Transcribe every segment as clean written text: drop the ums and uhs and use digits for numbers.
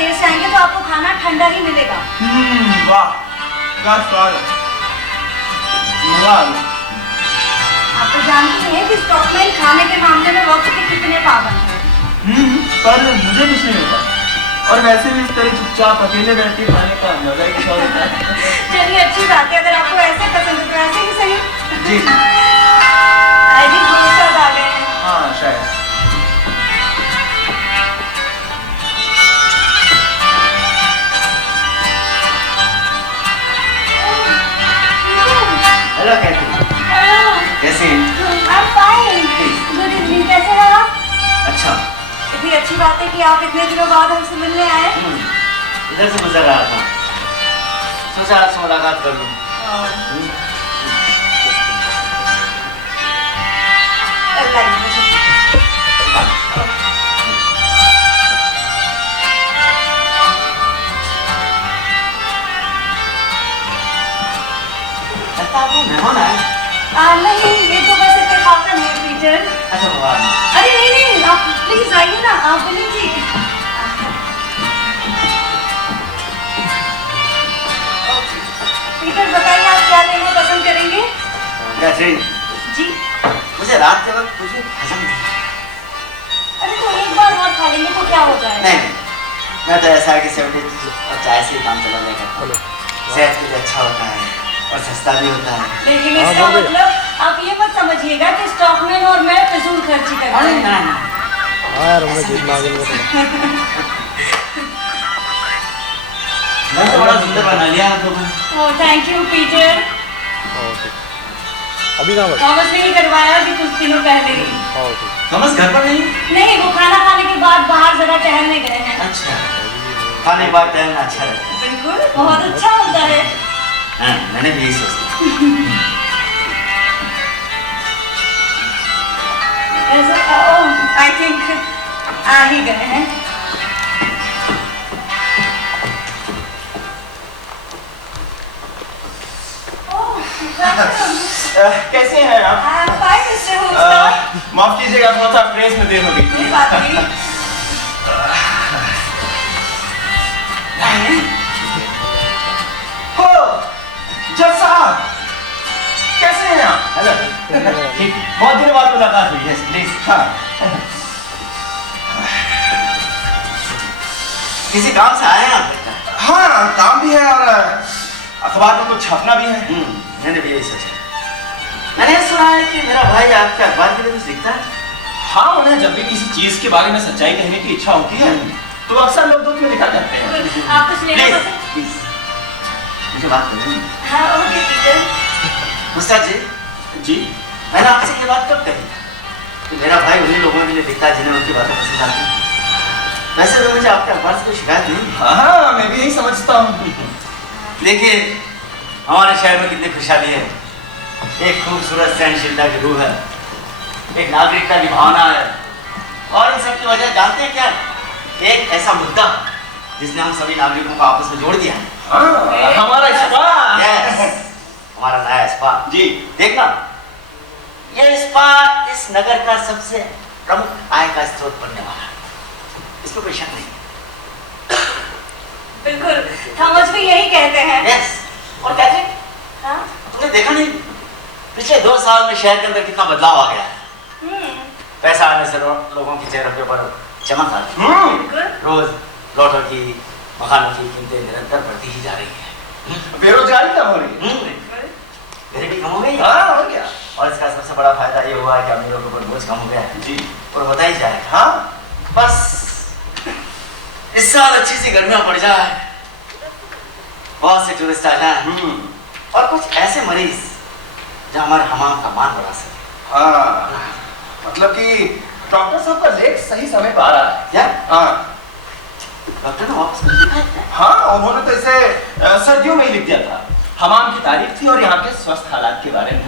देर से आएंगे तो आपको खाना ठंडा ही मिलेगा। वाह, क्या स्वाद है। मजा आ गया। आप तो जानते हैं कि स्टॉकमैन खाने के मामले में वक्त के कितने पाबंद हैं। पर मुझे कुछ नहीं होता। और वैसे भी इस तरह चुपचाप अकेले बैठ के खाने का मजा ही कुछ और होता है। चलिए अच्छी बात है, अगर आपको ऐसे पसंद है तो ऐसे ही सही। जी आई थिंक दोस्त आ गए हैं। हाँ शायद। हेलो कैथी, कैसे हैं? I'm fine. Good evening. कैसे हैं आप? अच्छा। इतनी अच्छी बात है कि आप इतने दिनों बाद हमसे मिलने आए। इधर से गुजर रहा था, सोचा आपसे मुलाकात कर लूं। मेहमान आए? नहीं, ये तो बस इत्तेफाकन है पीटर। अच्छा भगवान। अरे नहीं, आप प्लीज आइए ना, आप विनीत जी। पीटर बताइए आप क्या लेना पसंद करेंगे? कैथरीन जी। मुझे रात के वक्त कुछ हजम नहीं। अरे तो एक बार और खा लेंगे तो क्या हो जाएगा? नहीं, मैं तो ऐसा है कि 70 और चाय से ही काम चला जाएगा। सेहत के लिए अच्छा होता है और सस्ता भी होता है। लेकिन इसका मतलब आप ये मत समझिएगा कि स्टॉकमैन और मैं फिजूल खर्ची करते हैं। नहीं। यार हमने जितना आगे मैं तो बड़ा सुंदर बना लिया आप लोगों ने। Oh thank you Peter. अभी कहाँ पर? थॉमस ने ही करवाया अभी कुछ दिनों पहले ही। थॉमस घर पर नहीं? नहीं, वो खाना खाने के बाद बाहर जरा टहलने गए हैं। अच्छा, खाने के बाद टहलना अच्छा रहता है। बिल्कुल, बहुत अच्छा होता है। हाँ, मैंने भी यही सोचा। आई थिंक आ ही गए हैं। कैसे हैं आप? माफ कीजिएगा, थोड़ा सा प्रेस में देर हो गई। कोई बात नहीं। हो, जज साहब, कैसे हैं आप? हेलो। ठीक, बहुत दिनों बाद मुलाकात हुई है। प्लीज। हाँ। किसी काम से आए हैं आप? हाँ, काम भी है और अखबार में कुछ छापना भी है। मैंने भी यही सोचा। मैंने सुना है कि मेरा भाई आपके अखबार के लिए कुछ लिखता है। हाँ, उन्हें जब भी किसी चीज के बारे में सच्चाई कहने की इच्छा होती है तो अक्सर लोग दूध में लिखा करते हैं। आप कुछ लेना पसंद? प्लीज, मुझे बात करनी है। हाँ ओके पीटर। मुस्ताद जी, जी, मैंने आपसे ये बात कब कही कि मेरा भाई उन्हीं लोगों के लिए लिखता है जिन्हें उनकी बातें पसंद आती हैं। वैसे तो मुझे आपके अखबार से कोई शिकायत नहीं। हाँ, मैं भी यही समझता हूँ। देखिए, हमारे शहर में कितनी खुशहाली है। एक खूबसूरत सहनशीलता की रूह है, एक नागरिकता की भावना है, और इन सब की वजह जानते हैं क्या? एक ऐसा मुद्दा जिसने हम सभी नागरिकों को आपस में जोड़ दिया है। हाँ, हमारा स्पा। Yes, हमारा नया स्पा। जी, देखना, ये स्पा इस नगर का सबसे प्रमुख आय का स्रोत बनने वाला है, इसमें कोई शक नहीं। बिल्कुल, थॉमस भी यही कहते हैं। Yes, और कैसे? हाँ? तुमने देखा नहीं, पिछले 2 साल में शहर के अंदर कितना बदलाव आ गया है। पैसा आने से लोगों के चेहरों के ऊपर चमक आती है। बिल्कुल। रोज लॉटो की, मकानों की कीमतें निरंतर बढ़ती ही जा रही है। बेरोजगारी कम हो रही है। गरीबी कम हो गई है। हाँ, हो गया। और इसका सबसे बड़ा फायदा ये हुआ है कि अमीरों के ऊपर बोझ कम हो गया है। जी, और होता ही जाएगा। हाँ, बस इस साल अच्छी सी गर्मियां पड़ जाए, बहुत से टूरिस्ट आ जाए और कुछ ऐसे मरीज जो हमारे हमाम का मान बढ़ा सके। हाँ, मतलब कि डॉक्टर साहब का लेख सही समय पर आ रहा है। क्या? हाँ, डॉक्टर ने वापस कर लिखा है? हाँ, उन्होंने तो इसे सर्दियों में ही लिख दिया था। हमाम की तारीफ थी और यहाँ के स्वस्थ हालात के बारे में।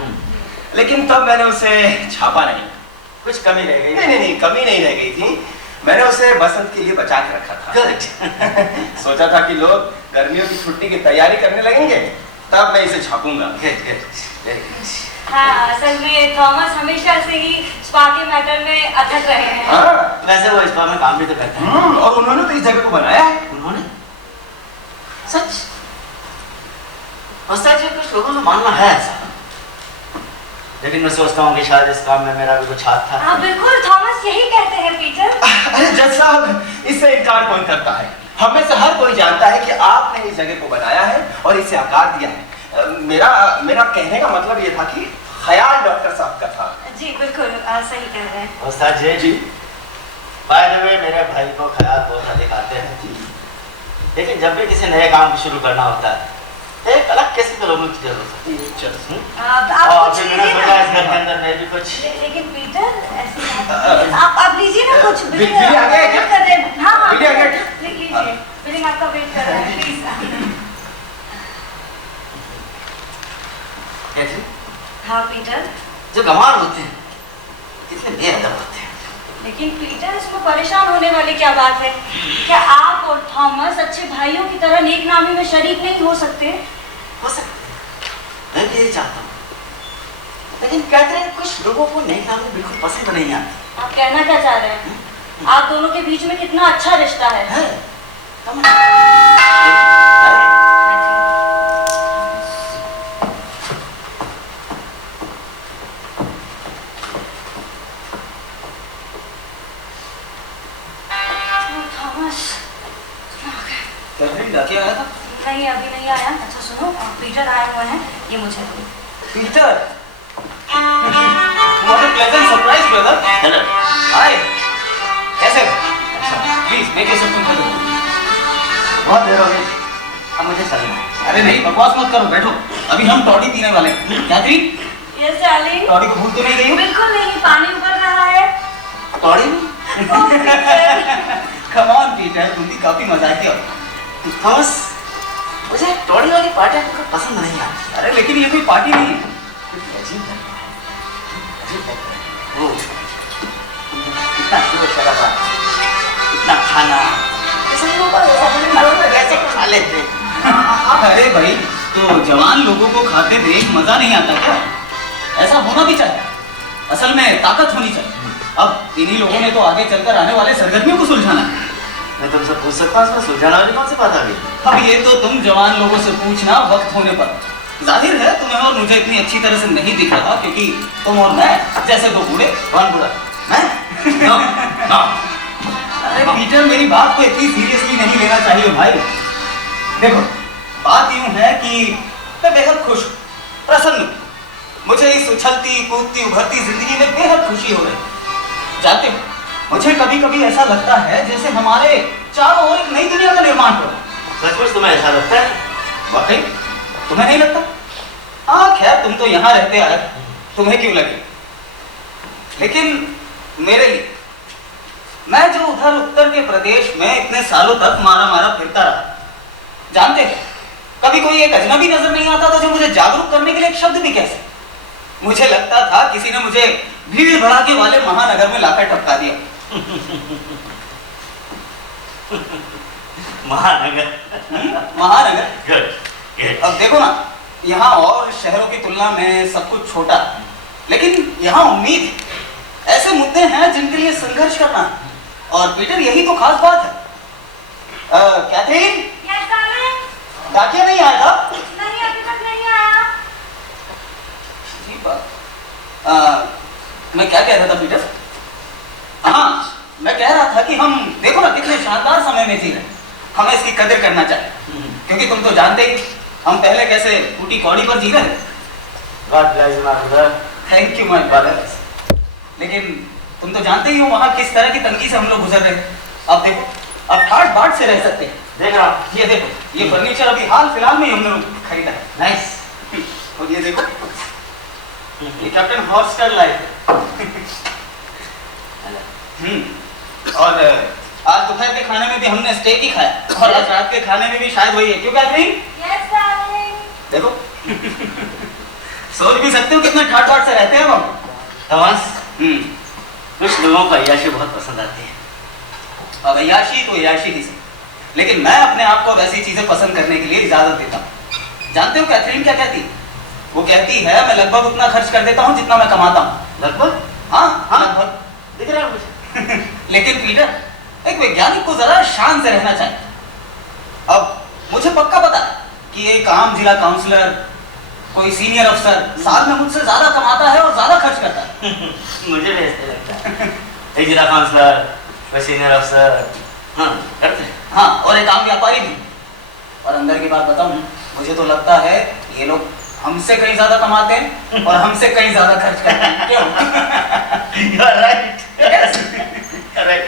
लेकिन तब मैंने उसे छापा नहीं। कुछ कमी रह गई? नहीं, कमी नहीं रह गई थी। मैंने उसे बसंत के लिए बचा के रखा था। Good. सोचा था कि लोग गर्मियों की छुट्टी की तैयारी करने लगेंगे, तब मैं इसे छापूंगा। हाँ, असल में थॉमस हमेशा से ही स्पा के मैटर में अथक रहे हैं। हाँ, वैसे वो स्पा में काम भी तो करते हैं। और उन्होंने तो इस जगह को बनाया है। उन्होंने माने? सच? उस्ताद जी, कुछ लोगों को मानना है ऐसा, लेकिन मैं सोचता हूँ कि शायद इस काम में मेरा भी कुछ हाथ था। हाँ बिल्कुल, थॉमस यही कहते हैं पीटर। अरे जज साहब, इससे इनकार कौन करता है? हम में से हर कोई जानता है कि आपने इस जगह को बनाया है और इसे आकार दिया है। मेरा कहने का मतलब ये था कि ख्याल डॉक्टर साहब का था। जी बिल्कुल, सही कह रहे हैं। उस्ताद जी, जी बाय द वे, मेरे भाई को ख्याल बहुत अधिक आते हैं, लेकिन जब भी किसी नए काम को शुरू करना होता है एक अलग किस्म के लोगों की जरूरत होती है। आप कुछ फिर लीजिए मैंने सोचा इस घर के ना। अंदर मैं भी कुछ। लेकिन पीटर ऐसे आप लीजिए ना कुछ। बिल्ली आ गया क्या? कर रहे हैं। हाँ हाँ बिल्ली आ गया? लीजिए, बिलिंग आपका वेट कर रहा है, प्लीज। कैथरीन, हाँ पीटर। जो गंवार होते हैं कितने बेअदब होते हैं। लेकिन पीटर, इसमें परेशान होने वाली क्या बात है? क्या आप और थॉमस अच्छे भाइयों की तरह नेक नामी में शरीक नहीं हो सकते? हो सकते, मैं भी यही चाहता हूँ, लेकिन कैथरीन, कुछ लोगों को नई नामी बिल्कुल पसंद नहीं आती। आप कहना क्या चाह रहे हैं? आप दोनों के बीच में कितना अच्छा रिश्ता है। है? थॉमस कैथरीन डाके आया था? नहीं, अभी नहीं आया। अच्छा सुनो, पीटर आए हुए हैं, ये मुझे दो। Peter, what a pleasant surprise brother. Hello. Hi, कैसे हो? Please make yourself comfortable. बहुत देर हो गई, अब मुझे चलना है। अरे नहीं, बकवास मत करो, बैठो। अभी हम टॉडी पीने वाले हैं। Catherine, yes darling. टॉडी को भूल तो नहीं गई हो? बिल्कुल नहीं, पानी उबल रहा है। टॉडी में? ओह, पीटर। कम ऑन पीटर, तुम भी काफी मजाकी हो। थॉमस, मुझे टॉडी वाली पार्टी आपको पसंद नहीं आती। अरे लेकिन ये कोई पार्टी नहीं है। अजीब है, अजीब है। वो इतना शोर शराबा, इतना खाना, कैसे लोग कैसे खा लेते हैं? अरे भाई, तो जवान लोगों को खाते देख मजा नहीं आता क्या? ऐसा होना भी चाहिए। असल में ताकत होनी चाहिए। अब इन्हीं लोगों ने तो आगे चलकर आने वाले सरगर्मियों को सुलझाना है। मैं तुमसे पूछ सकता हूँ इसमें सुलझाने वाली कौन सी बात आ गई? अब ये तो तुम जवान लोगों से पूछना वक्त होने पर। जाहिर है तुम्हें और मुझे इतनी अच्छी तरह से नहीं दिख रहा, क्योंकि तुम और मैं जैसे दो बूढ़े। कौन बुरा? मैं? No, no. अरे पीटर, मेरी बात को इतनी सीरियसली नहीं लेना चाहिए भाई। देखो, बात यूं है कि मैं बेहद खुश हूँ, प्रसन्न हूँ। मुझे इस उछलती कूदती उभरती जिंदगी में बेहद खुशी हो रही। जानते हो, मुझे कभी कभी ऐसा लगता है जैसे हमारे चारों ओर एक नई दुनिया का निर्माण हो रहा है। सचमुच तुम्हें ऐसा लगता है? वाकई तुम्हें नहीं लगता? हाँ खैर, तुम तो यहाँ रहते आए, तुम्हें क्यों लगे? लेकिन मेरे लिए, मैं जो उधर उत्तर के प्रदेश में इतने सालों तक मारा मारा फिरता रहा, जानते हैं, कभी कोई एक अजनबी नजर नहीं आता था जो मुझे जागरूक करने के लिए एक शब्द भी कह सके। मुझे लगता था किसी ने मुझे भीड़ भड़ाके वाले महानगर में लाकर टपका दिया। महानगर? महानगर। गुड। अब देखो ना, यहाँ और शहरों की तुलना में सब कुछ छोटा है, लेकिन यहाँ उम्मीद है। ऐसे मुद्दे हैं जिनके लिए संघर्ष करना है, और पीटर यही तो खास बात है। Catherine, yes darling. डाकिया नहीं आया था? नहीं, अभी तक नहीं आया। ठीक बात। मैं क्या कह रहा था पीटर? हाँ, मैं कह रहा था कि हम देखो ना कितने शानदार समय में जी रहे हैं। हमें इसकी कदर करना चाहिए, क्योंकि तुम तो जानते ही हम पहले कैसे टूटी कौड़ी पर जी रहे थे। God bless you, my brother. Thank you my brother. लेकिन तुम तो जानते ही हो वहाँ किस तरह की तंगी से हम लोग गुजर रहे हैं। अब देखो, अब ठाट बाट से रह सकते हैं। देख रहा हूँ। ये देखो, ये फर्नीचर अभी हाल फिलहाल में ही हमने खरीदा है। नाइस। और ये देखो, ये कैप्टन हॉस्टल लाइफ है। और आज दोपहर के खाने में भी हमने स्टेक ही खाया, और आज रात के खाने में भी शायद वही है। क्यों कैथरीन? Yes darling. देखो, सोच भी सकते हो कितने ठाट बाट से रहते हैं हम। थॉमस, कुछ लोगों को अय्याशी बहुत पसंद आती है। अब अय्याशी तो अय्याशी ही सही, लेकिन मैं अपने आप को वैसी चीजें पसंद करने के लिए इजाजत देता हूँ। जानते हो कैथरीन क्या कहती है? वो कहती है मैं लगभग उतना खर्च कर देता हूँ जितना मैं कमाता हूँ। लगभग? हाँ हाँ। लगभग। दिख रहा है मुझे। लेकिन पीटर, एक वैज्ञानिक को जरा शान से रहना चाहिए। मुझे पक्का पता है कि एक आम जिला काउंसलर, कोई सीनियर अफसर साल में मुझसे ज्यादा कमाता है और ज्यादा खर्च करता है। मुझे भी ऐसे लगता है। एक जिला काउंसलर, कोई सीनियर अफसर, हाँ करते हैं। हाँ, और एक आम व्यापारी भी। और अंदर की बात बताऊं, मुझे तो लगता है ये लोग हमसे कहीं ज्यादा कमाते हैं और हमसे कहीं ज्यादा खर्च करते हैं। क्यों? You are right. Right.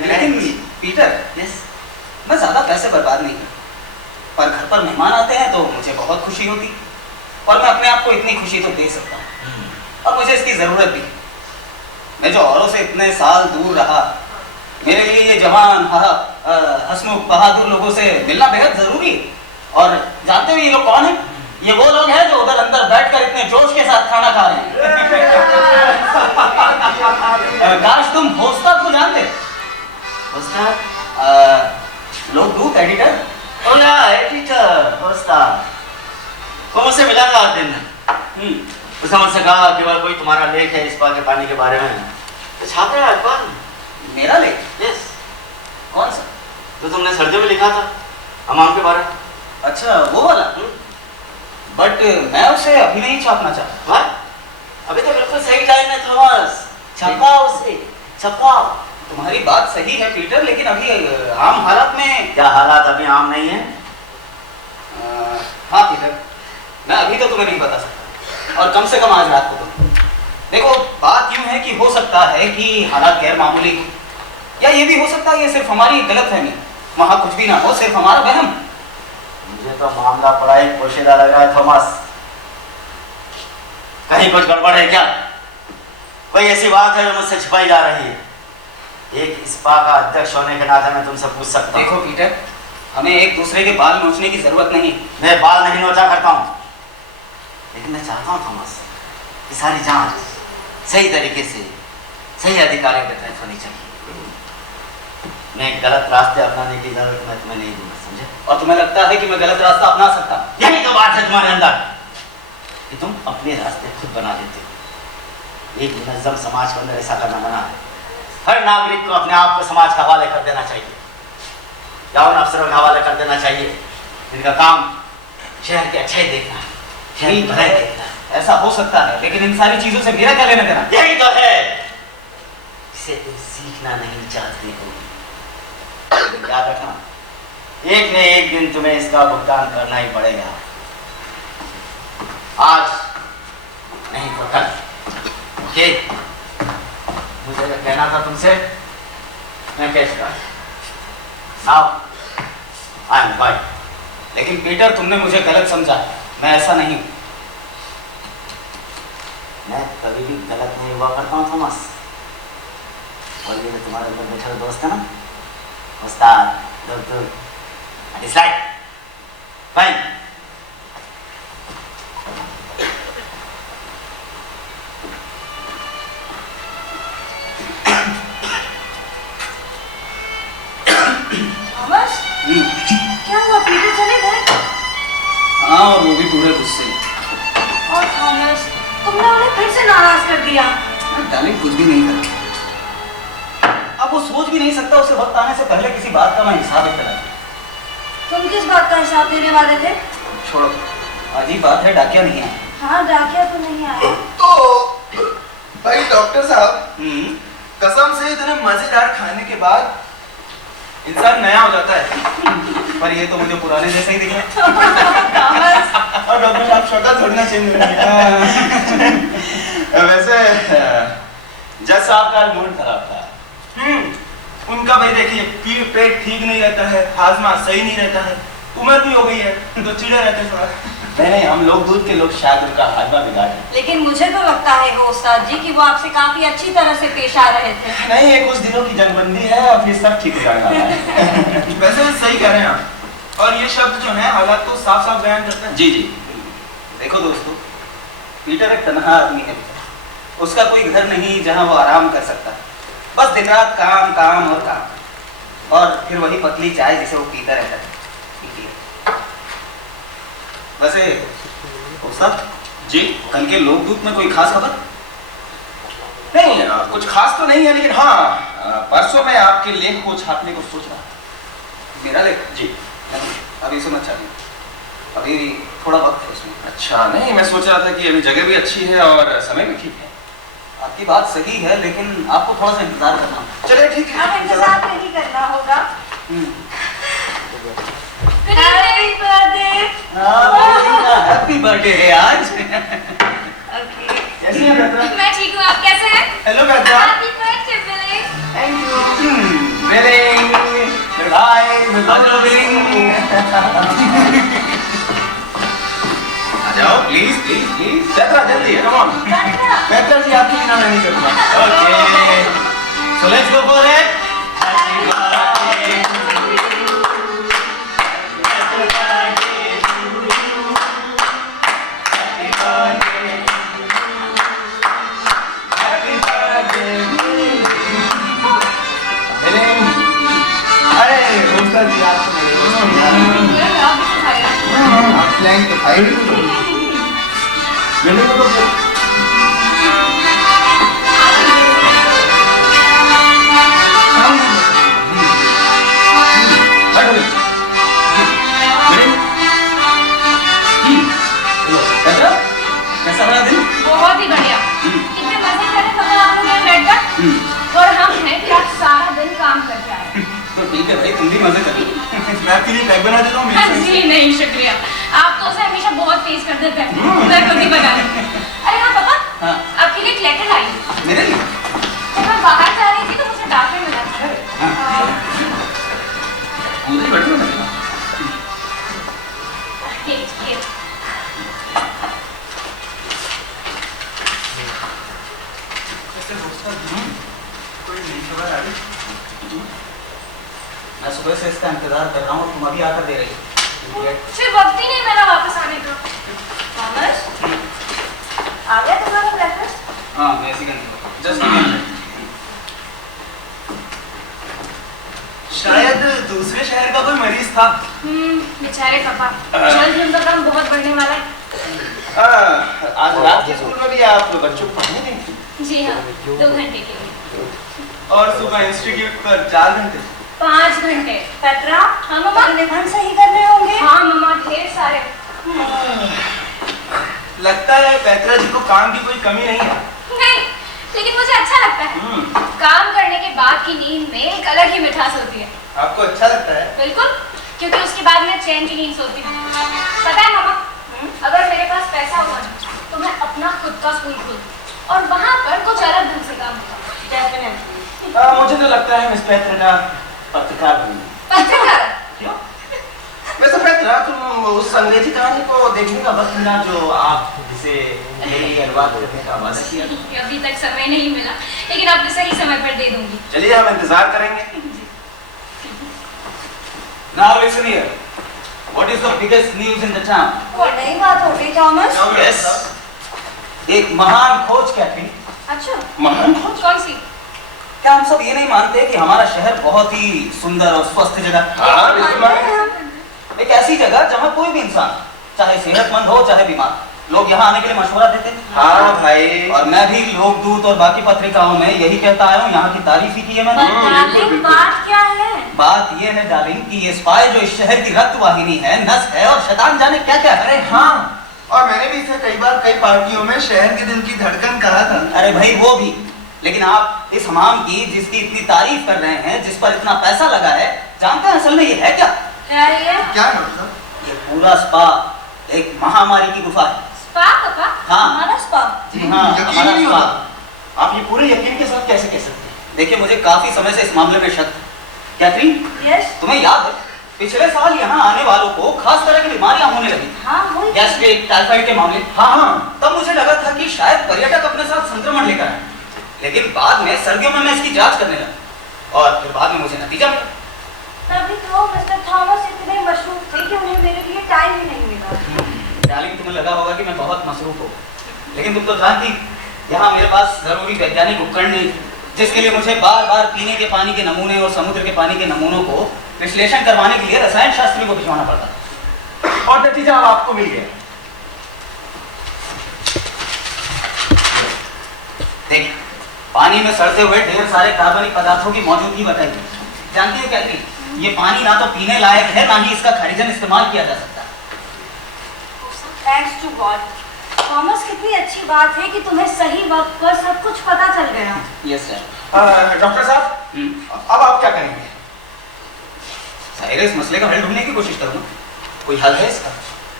लेकिन पीटर, Yes. मैं ज्यादा पैसे बर्बाद नहीं करता, पर घर पर मेहमान आते हैं तो मुझे बहुत खुशी होती और मैं अपने आप को इतनी खुशी तो दे सकता हूँ और मुझे इसकी जरूरत भी। मैं जो औरों से इतने साल दूर रहा, मेरे लिए ये जवान हंसमुख बहादुर लोगों से मिलना बेहद जरूरी है। और जानते हो ये लोग कौन है? ये वो लोग हैं जो उधर अंदर बैठकर इतने जोश के साथ खाना खा रहे हैं। काश तुम होस्ता को जानते। होस्ता? लोकदूत एडिटर। ओ या एडिटर, होस्ता। वो मुझसे मिला था आज दिन। उसने मुझसे कहा कि वह कोई तुम्हारा लेख है इस पार के पानी के बारे में, तो छाप रहा है अखबार। मेरा लेख? यस। कौन सा? जो तुमने सर्दियों में लिखा था अमाम के बारे में। अच्छा, वो वाला। बट मैं उसे अभी नहीं छापना चाहता। What? अभी तो बिल्कुल सही टाइम है थॉमस। छपाओ उसे, छपाओ। तुम्हारी बात सही है पीटर, लेकिन अभी आम हालात में। क्या हालात अभी आम नहीं है? हाँ पीटर, मैं अभी तो तुम्हें नहीं बता सकता और कम से कम आज रात को तो। देखो, बात यूं है कि हो सकता है कि हालात गैर मामूली हो, या ये भी हो सकता है ये सिर्फ हमारी गलतफहमी, वहां कुछ भी ना हो, सिर्फ हमारा वहम। मुझे तो मामला बड़ा ही पोशीदा लग रहा है थॉमस। कहीं कुछ गड़बड़ है क्या? कोई ऐसी बात है जो मुझसे छिपाई जा रही है? एक इस्पा का अध्यक्ष होने के नाते मैं तुमसे पूछ सकता हूँ। देखो पीटर, हमें एक दूसरे के बाल नोचने की जरूरत नहीं। मैं बाल नहीं नोचा करता हूँ, लेकिन मैं चाहता हूँ थॉमस कि सारी जांच सही तरीके से सही अधिकारियों के तहत होनी चाहिए। मैं गलत रास्ते अपनाने की इजाजत मैं तुम्हें नहीं दूंगा, समझे? और तुम्हें लगता है कि मैं गलत रास्ता अपना सकता हूँ? यही तो बात है तुम्हारे अंदर कि तुम अपने रास्ते खुद बना लेते हो। एक मुनज़्ज़म समाज के अंदर ऐसा करना मना है। हर नागरिक को अपने आप को समाज के हवाले कर देना चाहिए, या उन अफसरों के हवाले कर देना चाहिए जिनका काम शहर की अच्छाई देखना है, शहर की भलाई देखना है। ऐसा हो सकता है, लेकिन इन सारी चीजों से मेरा क्या लेना देना? यही तो है जिसे तुम सीखना नहीं चाहते हो। याद रखना, एक न एक दिन तुम्हें इसका भुगतान करना ही पड़ेगा। आज नहीं तो कल। ओके? मुझे जो कहना था तुमसे मैं कह चुका। Now I am bye. लेकिन पीटर, तुमने मुझे गलत समझा, मैं ऐसा नहीं हूं। मैं कभी भी गलत नहीं हुआ करता हूँ थॉमस। और ये जो तुम्हारे अंदर बैठा दोस्त है ना, उस्ताद, डॉक्टर, डिसलाइक, फाइन। थॉमस, क्या हुआ? पीटर चले गए? हाँ, और वो भी पूरे गुस्से में। और थॉमस, तुमने उन्हें फिर से नाराज कर दिया। डार्लिंग, कुछ भी नहीं कर। अब वो सोच भी नहीं सकता, उसे वक्त आने से पहले किसी बात का मैं हिसाब ही करा। तुम किस बात का हिसाब देने वाले थे? छोड़ो, अजीब बात है, डाकिया नहीं है। हाँ, डाकिया तो नहीं आया। तो भाई डॉक्टर साहब, कसम से इतने मजेदार खाने के बाद इंसान नया हो जाता है। पर ये तो मुझे पुराने जैसे ही दिख रहे हैं। और डॉक्टर साहब शक्ल थोड़ी ना चेंज वैसे जज साहब का मूड खराब था। उनका भाई देखिए, पेट ठीक नहीं रहता है, हाजमा सही नहीं रहता है, उम्र भी हो गई है तो चिड़े रहते हैं थोड़ा। नहीं, हम लोग दूध के लोग शायद उनका हाजमा बिगाड़ दें। लेकिन मुझे तो लगता है हो उस्ताद जी कि वो आपसे काफी अच्छी तरह से पेश आ रहे थे। नहीं, ये कुछ दिनों की जंगबंदी है और फिर सब ठीक हो जाएगा। वैसे सही कह रहे हैं आप, और ये शब्द जो है हालात को साफ साफ बयान करते हैं। जी जी। देखो दोस्तों, पीटर एक तन्हा आदमी है। उसका कोई घर नहीं जहां वो आराम कर सकता। बस दिन रात काम काम और काम, और फिर वही पतली चाय जिसे वो पीता रहता है। वैसे उस्ताद जी, कल के लोकदूत में कोई खास खबर? नहीं कुछ खास तो नहीं है, लेकिन हाँ परसों मैं आपके लेख को छापने को सोच रहा हूँ। मेरा लेख? जी। अभी उसमें अच्छा नहीं, अभी थोड़ा वक्त है उसमें। अच्छा, नहीं मैं सोच रहा था कि अभी जगह भी अच्छी है और समय भी ठीक है। आपकी बात सही है, लेकिन आपको थोड़ा सा इंतजार करना होगा। चलिए ठीक है। अब इंतजार नहीं करना होगा। Hmm. Happy birthday. Happy birthday है आज। ओके। कैसी है पैत्रा? मैं ठीक हूँ, आप कैसे हैं? Hello Petra. Happy birthday Billy. Thank you. Billing, bye, hello Billing. आ जाओ प्लीज प्लीज प्लीज। पैत्रा जल्दी, कम ऑन। पैत्रा जी आपके बिना मैं नहीं करूँगा। Okay, so let's go for it. अरे रोस्ता जी, आपको मेरे दोस्त यार। आप भी तो खाइए। आप फ्लैंक तो खाए भी तो। मैंने तो कैसा रहा दिन? बहुत ही बढ़िया। कितने मजे करे पता आप लोग यहाँ बैठकर, और हम हैं कि आप सारा दिन काम करके आए। तो ठीक है भाई, तुम भी मजे करो। मैं आपके लिए पैक बना देता हूँ। हाँ जी, नहीं शुक्रिया, आप तो उसे हमेशा बहुत तेज कर देते हैं। मैं खुद ही बना लूँ। अरे हाँ पापा, हाँ। आपके लिए एक लेटर लाई हूँ। मेरे लिए? जब मैं बाहर जा रही थी तो मुझे डांटने मिला था। मुझे बैठो ना। ये मैं सुबह से इसका इंतजार कर रहा हूँ, तुम अभी आकर दे रही हो। फिर वक्त ही नहीं मेरा वापस आने का। थॉमस, आ गया तुम्हारा ब्रेकफास्ट? हाँ, मैं इसी का नहीं, जस्ट शायद दूसरे शहर का कोई मरीज था। बेचारे पापा, जल्द ही उनका काम बहुत बढ़ने वाला है। आज रात के स्कूल में भी आप बच्चों को पढ़ाने देंगे? जी हाँ, 2 घंटे के लिए। और सुबह इंस्टीट्यूट पर 4 घंटे? 5 घंटे। पेट्रा, हाँ मम्मा। निबंध सही कर रहे होंगे? हाँ मम्मा, ढेर सारे। लगता है पैत्रा जी को काम की कोई कमी नहीं है। नहीं, लेकिन मुझे अच्छा लगता है। काम करने के बाद की नींद में एक अलग ही मिठास होती है। आपको अच्छा लगता है? बिल्कुल, क्योंकि उसके बाद मैं चैन की नींद सोती हूँ। पता है मामा, अगर मेरे पास पैसा होगा ना, तो मैं अपना खुद का स्कूल खोलूँ और वहाँ पर कुछ अलग ढंग से काम होगा। डेफिनेटली। मुझे तो लगता है मिस पैत्रा पत्रकार बनी। पत्रकार? क्यों? वैसे पैत्रा, तुम उस अंग्रेजी कहानी को देखने का वक्त मिला जो आप जिसे मेरी अनुवाद करने का वादा किया था? अभी तक समय नहीं मिला, लेकिन आपने सही समय पर दे दूंगी। चलिए हम इंतजार करेंगे। Now listen here. What is the biggest news in the town? कोई नई बात हो गई थॉमस? Yes. एक महान खोज कैथरीन। अच्छा, महान खोज? कौन सी? क्या हम सब ये नहीं मानते कि हमारा शहर बहुत ही सुंदर और स्वस्थ जगह? हाँ, बिल्कुल मानते हैं मानेंगे। हम। एक ऐसी जगह जहाँ कोई भी इंसान, चाहे सेहतमंद हो चाहे बीमार, लोग यहाँ आने के लिए मशवरा देते हैं। हाँ भाई। और मैं भी लोकदूत और बाकी पत्रिकाओं में यही कहता आया हूँ, यहाँ की तारीफ ही की है मैंने। डार्लिंग, बात क्या है? बात ये है डार्लिंग कि ये स्पाई जो इस शहर की रक्त वाहिनी है, नस है और शैतान जाने क्या क्या है। अरे हाँ, और मैंने भी इसे कई बार कई पार्टियों में शहर के दिल की धड़कन कहा था। अरे भाई वो भी, लेकिन आप इस हमाम की जिसकी इतनी तारीफ कर रहे हैं, जिस पर इतना पैसा लगा है, जानते हैं असल में ये है क्या? क्या ये? क्या मतलब? ये पूरा स्पा एक महामारी की गुफा है। स्पा पापा? हाँ हमारा स्पा? जी हाँ, यकीन हमारा नहीं स्पा। होता। आप ये पूरे यकीन के साथ कैसे कह सकते हैं? देखिए, मुझे काफी समय से इस मामले में शक है। Catherine, yes. तुम्हें याद है पिछले साल यहाँ आने वालों को खास तरह की बीमारियां होने लगी, हाँ, वही। गैस्ट्रिक, टाइफाइड के मामले। हाँ हाँ। तब मुझे लगा था कि शायद पर्यटक अपने साथ संक्रमण लेकर आए, लेकिन बाद में सर्दियों में मैं इसकी जांच करने लगा और फिर बाद में मुझे नतीजा मिला। तभी तो मिस्टर थॉमस इतने मशरूफ थे कि उन्हें मेरे लिए टाइम ही नहीं मिला। डार्लिंग, तुम्हें लगा होगा कि मैं बहुत मसरूफ हूँ, लेकिन तुम तो जानती, यहाँ मेरे पास जरूरी वैज्ञानिक उपकरण नहीं, जिसके लिए मुझे बार बार पीने के पानी के नमूने और समुद्र के पानी के नमूनों को विश्लेषण करवाने के लिए रसायन शास्त्री को भिजवाना पड़ता। और नतीजा अब आपको मिल गया। देख, पानी में सड़ते हुए ढेर सारे कार्बनिक पदार्थों की मौजूदगी बताई गई। जानती हो कैथरीन, ये पानी ना तो पीने लायक है, ना ही इसका खारिजन इस्तेमाल किया जा सकता। Thanks to God. थॉमस, कितनी अच्छी बात है कि तुम्हें सही वक्त पर सब कुछ पता चल गया। Yes sir. डॉक्टर साहब, अब आप क्या करेंगे? जाहिर है इस मसले का हल ढूंढने की कोशिश करूंगा। कोई हल है इसका?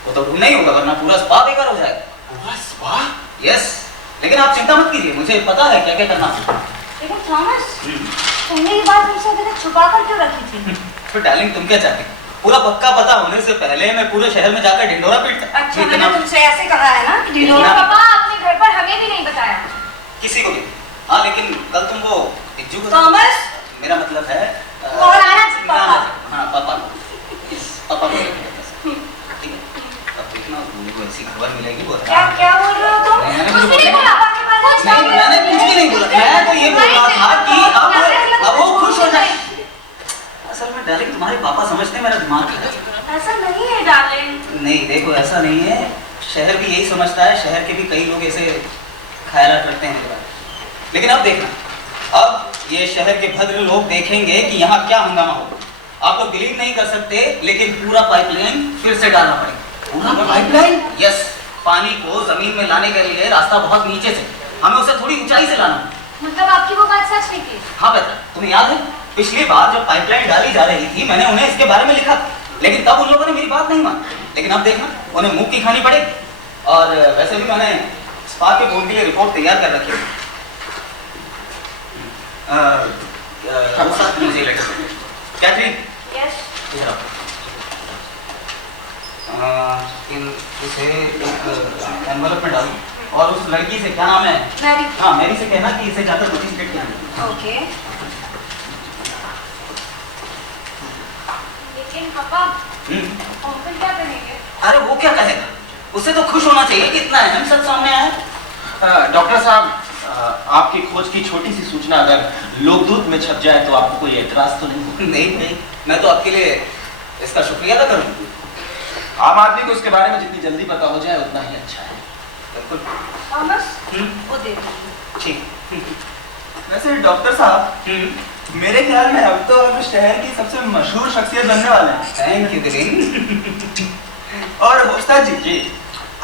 वो तो ढूंढना ही होगा, वरना पूरा स्पा बेकार हो जाएगा। पूरा स्पा? यस, लेकिन आप चिंता मत कीजिए, मुझे पता है क्या क्या करना है। लेकिन थॉमस, तुमने ये बात मुझसे अभी तक छुपा कर क्यों रखी थी? तो डार्लिंग, तुम क्या चाहती? पूरा पक्का पता होने से पहले मैं पूरे शहर में जाकर ढिंडोरा पीटता। अच्छा, मैंने तुमसे ऐसे कहा है ना कि ढिंडोरा। पापा, आपने घर पर हमें भी नहीं बताया। किसी को भी। हाँ, लेकिन कल तुम वो इज्जू को। थॉमस, मेरा मतलब है मौलाना जी, पापा। हाँ, पापा को। पापा को ठीक है। अब देखना तुमको ऐसी खबर मिलेगी वो। क्या बोल रहे हो तुम? मैंने कुछ भी नहीं बोला। पापा के पास नहीं, मैंने कुछ भी नहीं बोला। मैं तो ये बोल रहा था कि अब वो खुश हो जाए। असल में डार्लिंग, तुम्हारे पापा समझते हैं मेरा दिमाग क्या है। ऐसा नहीं है डार्लिंग। नहीं, देखो ऐसा नहीं है। शहर भी यही समझता है, शहर के भी कई लोग ऐसे ख्यालात रखते हैं मेरे बारे में। लेकिन अब देखना, अब ये शहर के भद्र लोग देखेंगे कि यहाँ क्या हंगामा हो। आप लोग बिलीव नहीं कर सकते, लेकिन पूरा पाइपलाइन फिर से डालना पड़ेगा। पूरा पाइपलाइन? यस। पानी को जमीन में लाने के लिए रास्ता बहुत नीचे से, हमें उसे थोड़ी ऊंचाई से लाना। मतलब आपकी वो बात सच निकली? हाँ बेटा, तुम्हें याद है पिछली बार जब पाइपलाइन डाली जा रही थी, मैंने उन्हें इसके बारे में लिखा, लेकिन तब उन लोगों ने मेरी बात नहीं मानी। लेकिन अब देखना, उन्हें मुंह की खानी पड़ेगी। और वैसे भी मैंने स्पा के बोर्ड के लिए रिपोर्ट तैयार कर रखी है। मुझे कैथरीन, यस। इधर आओ। इसे एनवेलप में डालो और उस लड़की से, क्या नाम है? मैरी। हाँ, मैरी से कहना कि इसे जाकर मजिस्ट्रेट के आना। ओके। लेकिन पापा, अंकल क्या करेंगे? अरे वो क्या कहेगा? उसे तो खुश होना चाहिए कि इतना अहम सच सामने आया है। डॉक्टर साहब, आपकी खोज की छोटी सी सूचना अगर लोकदूत में छप जाए तो आपको कोई एतराज तो नहीं? नहीं, मैं तो आपके लिए इसका शुक्रिया अदा करूँ। आम आदमी को इसके बारे में जितनी जल्दी पता हो जाए उतना ही अच्छा है। बिल्कुल। थॉमस, वो दे दो। ठीक। वैसे डॉक्टर साहब, मेरे ख्याल में अब तो आप शहर की सबसे मशहूर शख्सियत बनने वाले हैं। थैंक यू दिलीन। और उस्ताद जी,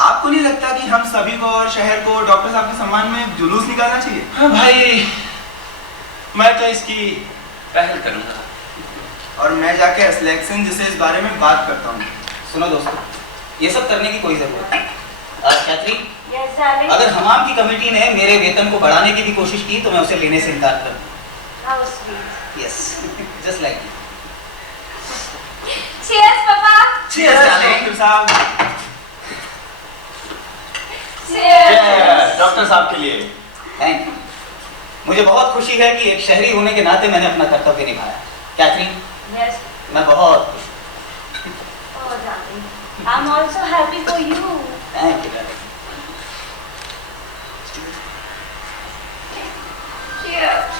आपको नहीं लगता कि हम सभी को और शहर को डॉक्टर साहब के सम्मान में जुलूस निकालना चाहिए? हाँ भाई, मैं तो इसकी पहल करूंगा। और मैं जाके एसलेक्सन जिसे इस बारे में बात करता हूँ। सुनो दोस्तों, ये सब करने की कोई जरूरत नहीं। Catherine, yes darling. अगर हमाम की कमेटी ने मेरे वेतन को बढ़ाने की भी कोशिश की तो मैं उसे लेने से इनकार करूँ। How sweet. Yes, just like Cheers, पापा। Cheers, darling. डॉक्टर साहब। Cheers. डॉक्टर साहब के लिए। Thank you. मुझे बहुत खुशी है कि एक शहरी होने के नाते मैंने अपना कर्तव्य निभाया। Catherine, yes. मैं बहुत खुश Oh darling, I'm also happy for you. हूँ। Thank you darling. Cheers.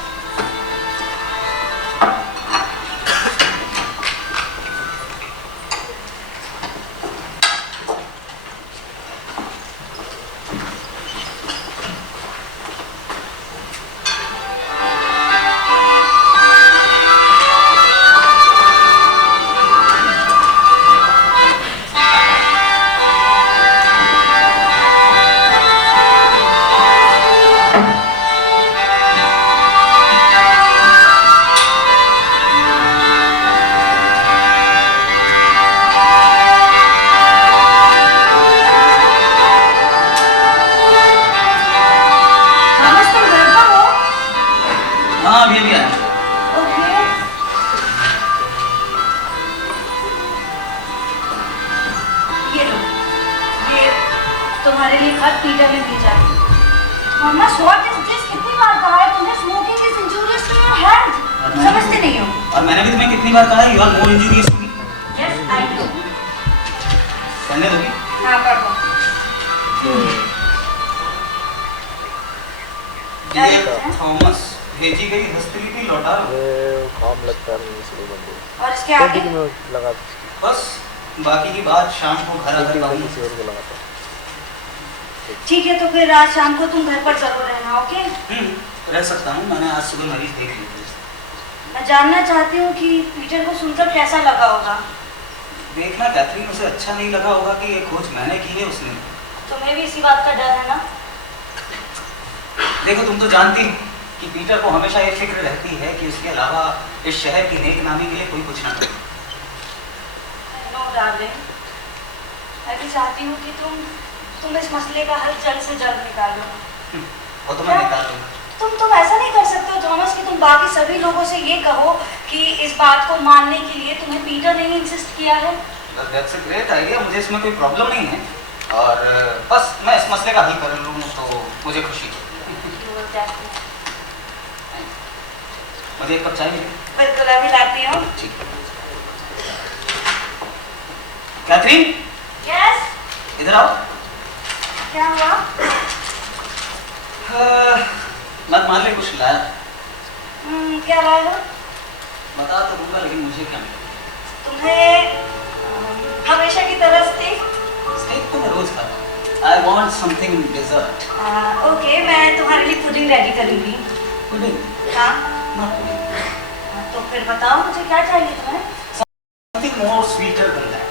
तुम्हारे लिए खत पीटर ने भेजा है। Thomas, what is this? कितनी बार कहा है तुम्हें, smoking is injurious to your health. समझते नहीं हो? और मैंने भी तुम्हें कितनी बार कहा है, you are more injurious to me. Yes I do. पढ़ने दोगी? हां पढ़ो। ये थॉमस भेजी गई हस्तलिपि लौटा लो। काम लगता है इसलिए बंदे और इसके आगे में लगा बस बाकी की बात शाम को घर आकर करूंगा। किसी और को लगाता है। ठीक है, तो फिर आज शाम को तुम घर पर जरूर रहना, ओके? रह सकता हूँ, मैंने आज सुबह मरीज देख ली थी। मैं जानना चाहती हूँ कि पीटर को सुनकर कैसा लगा होगा। देखना कैथरीन, उसे अच्छा नहीं लगा होगा कि ये खोज मैंने की है, उसने। तुम्हें भी इसी बात का डर है ना? देखो तुम तो जानती हो कि पीटर को हमेशा ये फिक्र रहती है कि उसके अलावा इस शहर की नेक नामी के लिए कोई कुछ ना करे। नो डार्लिंग, मैं भी चाहती हूँ कि तुम इस मसले का हल जल्द से जल्द निकालो। वो तो मैं निकाल दूंगा। तुम ऐसा नहीं कर सकते हो थॉमस कि तुम बाकी सभी लोगों से ये कहो कि इस बात को मानने के लिए तुम्हें पीटर ने इंसिस्ट किया है। दैट्स अ ग्रेट आइडिया, मुझे इसमें कोई प्रॉब्लम नहीं है और बस मैं इस मसले का हल कर लूँ तो मुझे खुशी है। मुझे एक कप चाय मिले? बिल्कुल, अभी लाती हूँ। ठीक। कैथरीन, यस, इधर आओ। क्या हुआ? मत मान ले, कुछ लाया। क्या लाए हो? बता तो दूंगा लेकिन मुझे क्या मिला? तुम्हें हमेशा की तरह स्टेक तो मैं रोज खाता हूँ। I want something dessert. Okay, मैं तुम्हारे लिए पुडिंग रेडी करूँगी। पुडिंग? हाँ। Not pudding. तो फिर बताओ मुझे क्या चाहिए तुम्हें? Something more sweeter than that.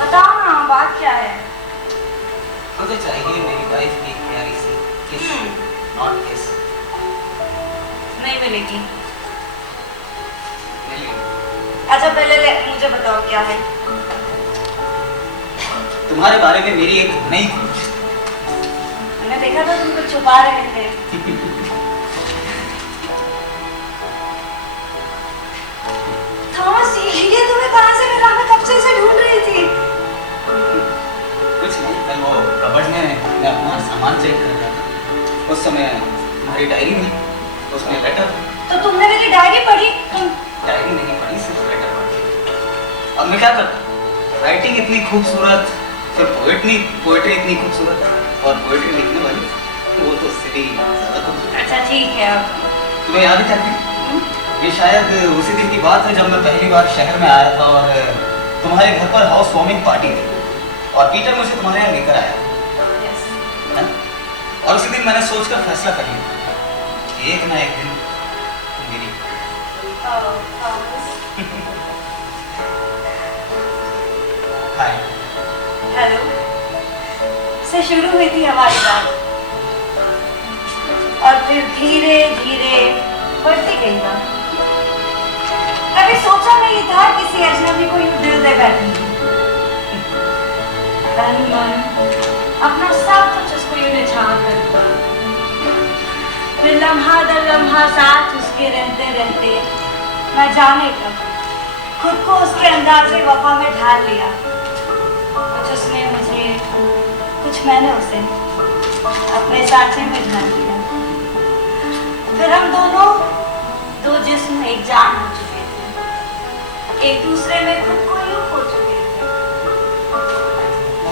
बताओ ना, बात क्या है? मुझे चाहिए मेरी वाइफ की प्यारी सी किस, नॉट किस। नहीं मिलेगी। मिलेगी। अच्छा पहले मुझे बताओ क्या है? तुम्हारे बारे में मेरी एक नई खोज। मैंने देखा था तुम कुछ छुपा रहे थे। थॉमस, ये तुम्हें कहाँ से मिला? मैं कब से इसे ढूंढ रही थी। कुछ नहीं, कल वो कबर्ड में मैं अपना सामान चेक कर रहा था, उस समय तुम्हारी डायरी मिली, उसमें लेटर। तो तुमने मेरी डायरी पढ़ी? तुम डायरी नहीं पढ़ी, सिर्फ लेटर पढ़ी। अब मैं क्या करूं? राइटिंग इतनी खूबसूरत, फिर पोएट्री इतनी खूबसूरत और पोएट्री लिखने वाली, वो तो उससे भी ज़्यादा खूबसूरत। अच्छा ठीक है। अब तुम्हें याद है कैथरीन? ये शायद उसी दिन की बात है जब मैं पहली बार शहर में आया था और तुम्हारे घर पर हाउस वार्मिंग पार्टी थी और पीटर मुझे तुम्हारे यहाँ लेकर आया, है ना? और उसी दिन मैंने सोचकर फैसला कर लिया, एक ना एक दिन मेरी। हाय। हेलो से शुरू हुई थी हमारी बात और फिर धीरे धीरे बढ़ती गई बात। कभी सोचा नहीं था किसी अजनबी को यूं दिल दे बैठूंगी। तन मन अपना सब कुछ उसको यूं निछावर कर, फिर लम्हा दर लम्हा साथ उसके रहते रहते मैं जाने कब खुद को उसके अंदाज़े वफा में ढाल लिया। कुछ उसने मुझे, कुछ मैंने उसे अपने सांचे में ढाल लिया। फिर हम दोनों दो जिस्म एक जान हो चुके थे, एक दूसरे में खुद को यूं खो चुके थे।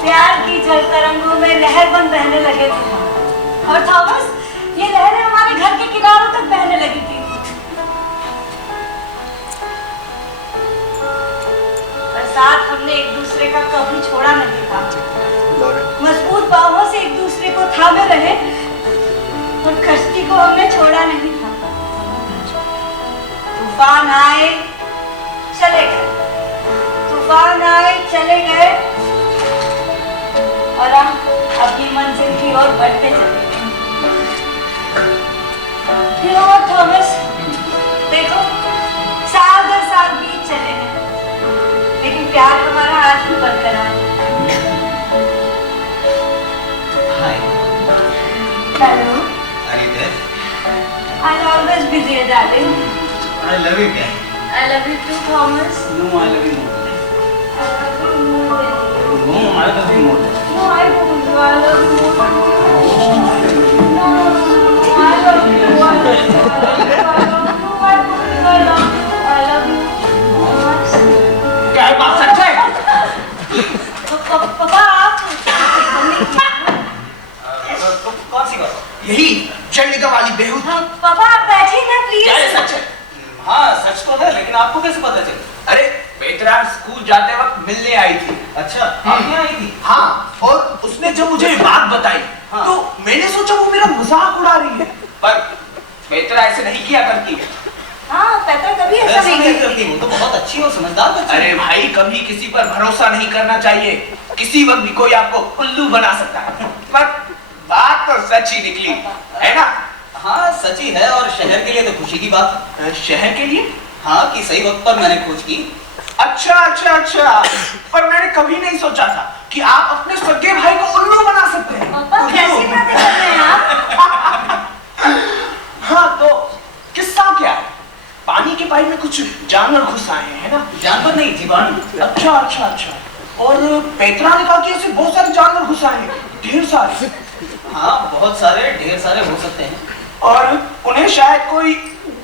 प्यार की जल तरंगों में लहर बन बहने लगे थे और थॉमस, ये लहरें हमारे घर के किनारों तक बहने लगी थी। और साथ हमने एक दूसरे का कभी छोड़ा नहीं था। मजबूत बाहों से एक दूसरे को थामे रहे और कश्ती को हमने छोड़ा नहीं था। तूफान आए चले गए, तूफान आए चले गए और हम अपनी मंजिल की ओर बढ़ते चले गए। थॉमस, देखो साल दर साल बीत चले हैं लेकिन प्यार हमारा आज भी बरकरार है। हाय। Hello. Are you there? I'll always be there, darling. I love you, Ken. I love you too, Thomas. No, I love you more. I love you more than you. No, I love you more. No, I don't. I love you more than you. No, I love you. I love you. I love you. I love you. I love you. Thomas. क्या ये बात सच है? पापा, आप कौन सी बात? यही चंडिका वाली बेहूद। पापा आप बैठिए ना प्लीज। क्या ये सच है? हाँ सच तो है, लेकिन आपको कैसे पता चला? अरे बेटरा स्कूल जाते वक्त मिलने आई थी। अच्छा, आप यहाँ आई थी? हाँ, और उसने जब मुझे ये बात बताई हाँ। तो मैंने सोचा वो मेरा मजाक उड़ा रही है। पर पेत्रा ऐसे नहीं किया करती। हाँ पैतरा कभी ऐसा ऐसा नहीं नहीं करती। करती, वो तो बहुत अच्छी और समझदार बच्ची है। अरे भाई कभी किसी पर भरोसा नहीं करना चाहिए, किसी वक्त भी कोई आपको उल्लू बना सकता है। पर बात तो सच ही निकली है ना? हाँ सच ही है, और शहर के लिए तो खुशी की बात है। शहर के लिए? हाँ कि सही वक्त पर मैंने खोज की। अच्छा अच्छा अच्छा, पर मैंने कभी नहीं सोचा था कि आप अपने सगे भाई को उल्लू बना सकते हैं। पापा कैसी बातें कर रहे हैं आप? हाँ तो किस्सा क्या है? पानी के पाइप में कुछ जानवर घुस आए हैं, है ना? जानवर नहीं, जीवाणु। अच्छा अच्छा अच्छा, और पेत्रा ने कहा कि ऐसे बहुत सारे जानवर घुस आए हैं, ढेर सारे। हाँ बहुत सारे, ढेर सारे हो सकते हैं। और उन्हें शायद कोई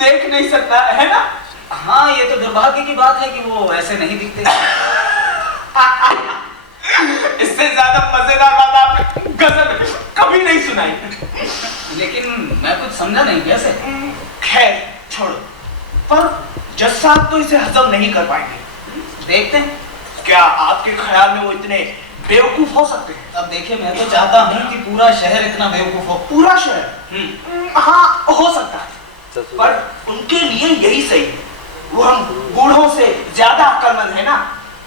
देख नहीं सकता है ना? हाँ ये तो दुर्भाग्य की बात है कि वो ऐसे नहीं दिखते। इससे ज्यादा मजेदार बात आपने गजल में कभी नहीं सुनाई। लेकिन मैं कुछ समझा नहीं कैसे। खैर छोड़ो, पर जज साहब तो इसे हजम नहीं कर पाएंगे। देखते हैं। क्या आपके ख्याल में वो इतने बेवकूफ हो सकते हैं? अब देखिए मैं तो चाहता हूँ कि पूरा शहर इतना बेवकूफ हो। पूरा शहर? हाँ हो सकता है, पर उनके लिए यही सही है। वो हम बूढ़ों से ज्यादा अक्लमंद है ना।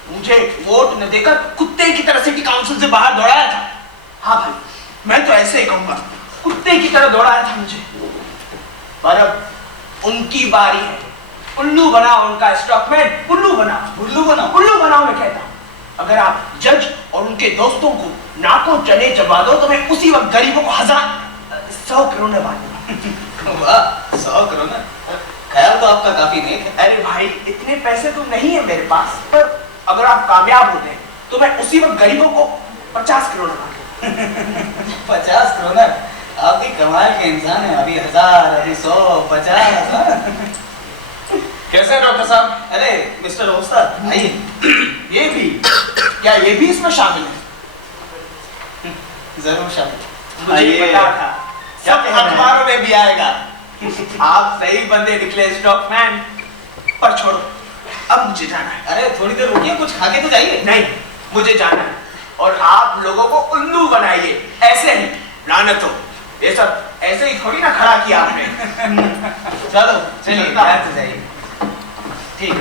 मुझे वोट न देकर कुत्ते की तरह सिटी काउंसिल से बाहर दौड़ाया था। हाँ भाई मैं तो ऐसे ही कहूंगा, कुत्ते की तरह दौड़ाया था मुझे। पर अब उनकी बारी है। उल्लू बनाओ उनका स्टॉकमैन, उल्लू बनाओ, उल्लू बनाओ, उल्लू बनाओ मैं कहता हूँ। अगर आप जज और उनके दोस्तों को नाकों चने चबा दो तो मैं उसी वक्त गरीबों को 100 करोड़ बांट दूंगा। वाह 100 करोड़ ना, ख्याल तो आपका काफी नेक है। अरे भाई इतने पैसे तो नहीं है मेरे पास, पर अगर आप कामयाब होते हैं तो मैं उसी वक्त गरीबों को 50 करोड़ बांट दूंगा। 50 करोड़? आप भी कमाल के इंसान हैं। अभी 1000, अभी 100, 50। कैसे है डॉक्टर साहब? अरे मिस्टर उस्ताद आइए। ये भी, क्या ये भी इसमें शामिल है? जरूर शामिल। मुझे पता था, सब अखबारों में भी आएगा। आप सही बंदे निकले स्टॉकमैन। पर छोड़ो, अब मुझे जाना है। अरे थोड़ी देर रुकिए, कुछ खा के तो जाइए। नहीं, मुझे जाना है और आप लोगों को उल्लू बनाइए ऐसे ही। लानत हो, ये सब ऐसे ही थोड़ी ना खड़ा किया आपने। चलो चलिए बाहर से जाइए। ठीक,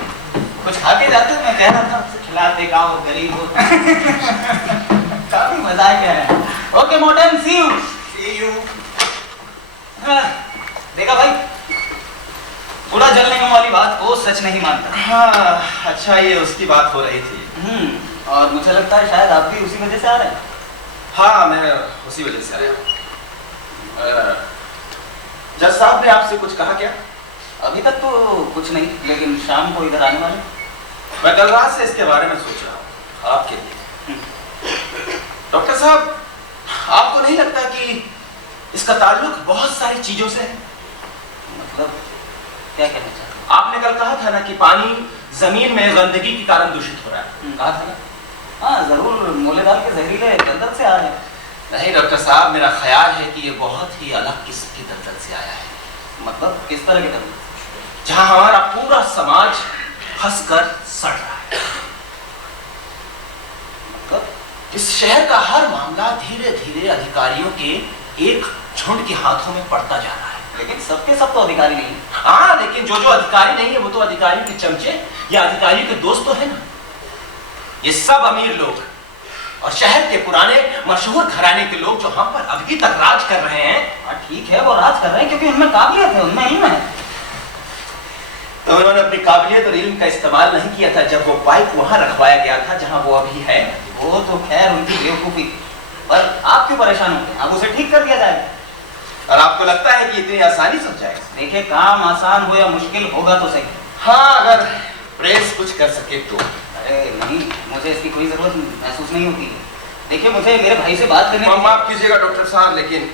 कुछ खा के जाते हो? मैं कह रहा था खिलाते गाओ गरीब हो। काफी मजा आ गया है। Okay Morton, see you. देखा भाई, पूरा जलने वाली बात को सच नहीं मानता। हाँ अच्छा, ये उसकी बात हो रही थी। और मुझे लगता है शायद आप भी उसी वजह से आ रहे हैं। हाँ मैं उसी वजह से आया हूँ। जज साहब ने आपसे कुछ कहा क्या? अभी तक तो कुछ नहीं, लेकिन शाम को इधर आने वाले। मैं कल रात से इसके बारे में सोच रहा हूँ आपके लिए। डॉक्टर साहब, आपको नहीं लगता कि इसका ताल्लुक बहुत सारी चीजों से है? मतलब क्या कहना चाहते हैं? आपने कल कहा था ना कि पानी जमीन में गंदगी के कारण दूषित हो रहा है। कहा था ना? हाँ जरूर, मूलेदार के जहरीले दलदल से आ रहे हैं। नहीं डॉक्टर साहब, मेरा ख्याल है कि ये बहुत ही अलग किस्म की दलदल से आया है। मतलब किस तरह के दलदल? जहां हमारा पूरा समाज फंसकर सड़ रहा है। मतलब इस शहर का हर मामला धीरे धीरे अधिकारियों के एक झुंड के हाथों में पड़ता जा रहा है। लेकिन सबके सब तो अधिकारी नहीं है। हाँ, लेकिन जो जो अधिकारी नहीं है वो तो अधिकारियों के चमचे या अधिकारियों के दोस्त तो है ना। ये सब अमीर लोग और शहर के पुराने मशहूर घराने के लोग जो हम पर अभी तक राज कर रहे हैं। हाँ ठीक है, वो राज कर रहे हैं क्योंकि उनमें काबिलियत है, उनमें इल्म है। तो उन्होंने अपनी काबिलियत और इल्म का इस्तेमाल नहीं किया था जब वो पाइप वहां रखवाया गया था जहां वो अभी है। वो तो खैर उनकी बेवकूफी, पर आप क्यों परेशान होते हैं? अब उसे ठीक कर दिया जाएगा। और आपको लगता है कि इतनी आसानी से हो जाएगा? देखिए, काम आसान हो या मुश्किल होगा तो सही। हाँ, अगर प्रेस कुछ कर सके तो। अरे नहीं, मुझे इसकी कोई जरूरत महसूस नहीं होती। देखिए, मुझे मेरे भाई से बात करने माफ कीजिएगा डॉक्टर साहब, लेकिन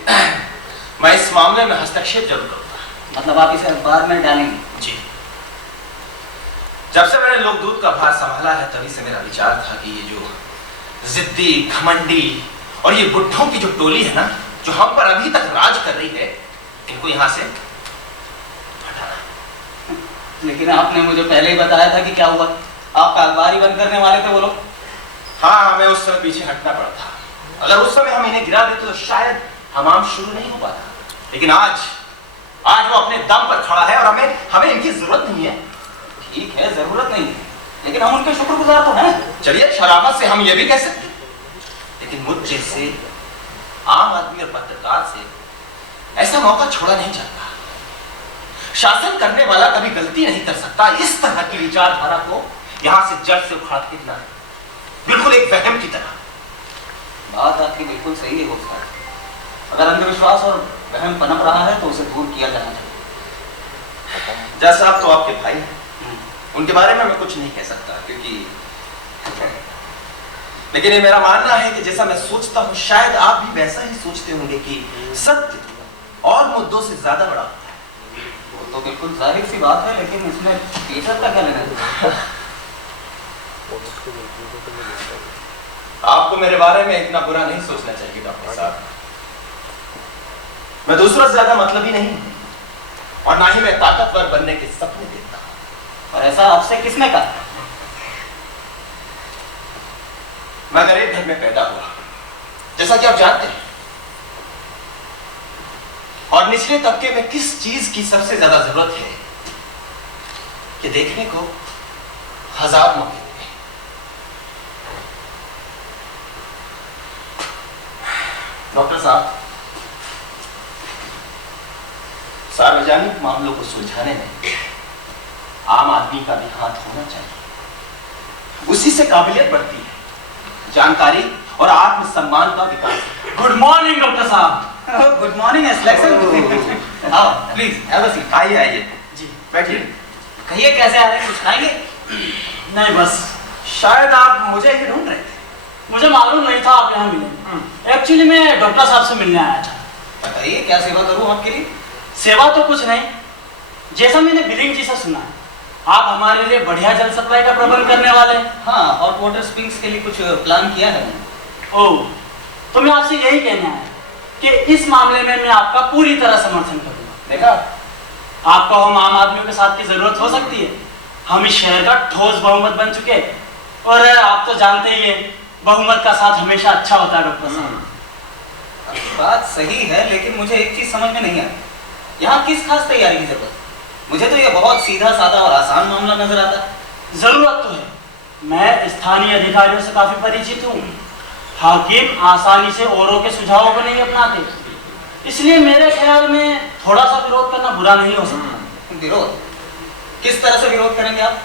मैं इस मामले में हस्तक्षेप जरूर करूंगा। मतलब आप इसे अखबार में डालेंगे? जी। जब से मैंने लोकदूत का भार संभाला है तभी से मेरा विचार था कि ये जो जिद्दी, घमंडी और ये बुढ़ों की जो टोली है ना, जो हम पर अभी तक राज कर रही है, इनको यहाँ से हटाना। लेकिन आपने मुझे पहले ही बताया था कि क्या हुआ, आपका अखबार ही बंद करने वाले थे वो लोग। हाँ, हमें उस समय पीछे हटना पड़ा था। अगर उस समय हम इन्हें गिरा देते तो शायद हमाम शुरू नहीं हो पाता। लेकिन आज आज वो अपने दम पर खड़ा है और हमें हमें इनकी जरूरत नहीं है। ठीक है, जरूरत नहीं है, लेकिन हम उनके शुक्रगुजार तो हैं। चलिए, शराफत से हम ये भी कह सकते हैं, लेकिन मुझ जैसे आम आदमी और पत्रकार से ऐसा मौका छोड़ा नहीं जाता। शासन करने वाला कभी गलती नहीं कर सकता। इस तरह की विचारधारा को यहां से जड़ से उखाड़ के देना है, बिल्कुल एक वहम की तरह। बात आपकी बिल्कुल सही है होता है। अगर अंधविश्वास और वहम पनप रहा है तो उसे दूर किया जाना चाहिए। जज साहब तो आपके भाई हैं, उनके बारे में मैं कुछ नहीं कह सकता, क्योंकि लेकिन ये मेरा मानना है कि जैसा मैं सोचता हूं शायद आप भी वैसा ही सोचते होंगे कि सत्य और मुद्दों से ज्यादा बड़ा होता है। वो तो बिल्कुल जाहिर सी बात है, लेकिन इसमें टीचर का क्या लेना है? आपको मेरे बारे में इतना बुरा नहीं सोचना चाहिए डॉक्टर साहब। मैं दूसरों से ज्यादा मतलबी नहीं हूं और ना ही मैं ताकतवर बनने के सपने देखता हूं। और ऐसा आपसे किसने कहा? मैं गरीब घर में पैदा हुआ, जैसा कि आप जानते हैं, और निचले तबके में किस चीज की सबसे ज्यादा जरूरत है कि देखने को हजार मौके मिले। डॉक्टर साहब, सार्वजनिक मामलों को सुलझाने में आम आदमी का भी हाथ होना चाहिए। उसी से काबिलियत बढ़ती है, जानकारी और आत्मसम्मान का विकास। गुड मॉर्निंग डॉक्टर साहब। Good morning selection. आओ प्लीज हैव अ सीट। आइए आइए जी बैठिए। कहिए कैसे आ रहे हैं, कुछ खाएंगे? नहीं, बस शायद आप मुझे ही ढूंढ रहे थे। मुझे मालूम नहीं था आप यहाँ मिलेंगे। एक्चुअली मैं डॉक्टर साहब से मिलने आया था। बताइए क्या सेवा करूं आपके लिए? सेवा तो कुछ नहीं, जैसा मैंने बिलिंग जी से सुना है आप हमारे लिए बढ़िया जल सप्लाई का प्रबंध करने वाले हैं। हाँ, और वाटर स्प्रिंग्स के लिए कुछ प्लान किया है मैंने। ओह, तो मैं आपसे यही कहना है कि इस मामले में मैं आपका पूरी तरह समर्थन करूंगा। देखा, आपको हम आम आदमियों के साथ की जरूरत हो सकती है। हम इस शहर का ठोस बहुमत बन चुके हैं, और आप तो जानते ही हैं बहुमत का साथ हमेशा अच्छा होता है डॉक्टर साहब। आपकी बात सही है, लेकिन मुझे एक चीज समझ में नहीं आई, यहाँ किस खास तैयारी की जरूरत? मुझे तो ये बहुत सीधा साधा और आसान मामला नजर आता है। जरूरत तो है, मैं स्थानीय अधिकारियों से काफी परिचित हूँ। हाकिम आसानी से औरों के सुझावों को नहीं अपनाते, इसलिए मेरे ख्याल में थोड़ा सा विरोध करना बुरा नहीं हो सकता। विरोध? किस तरह से विरोध करेंगे आप?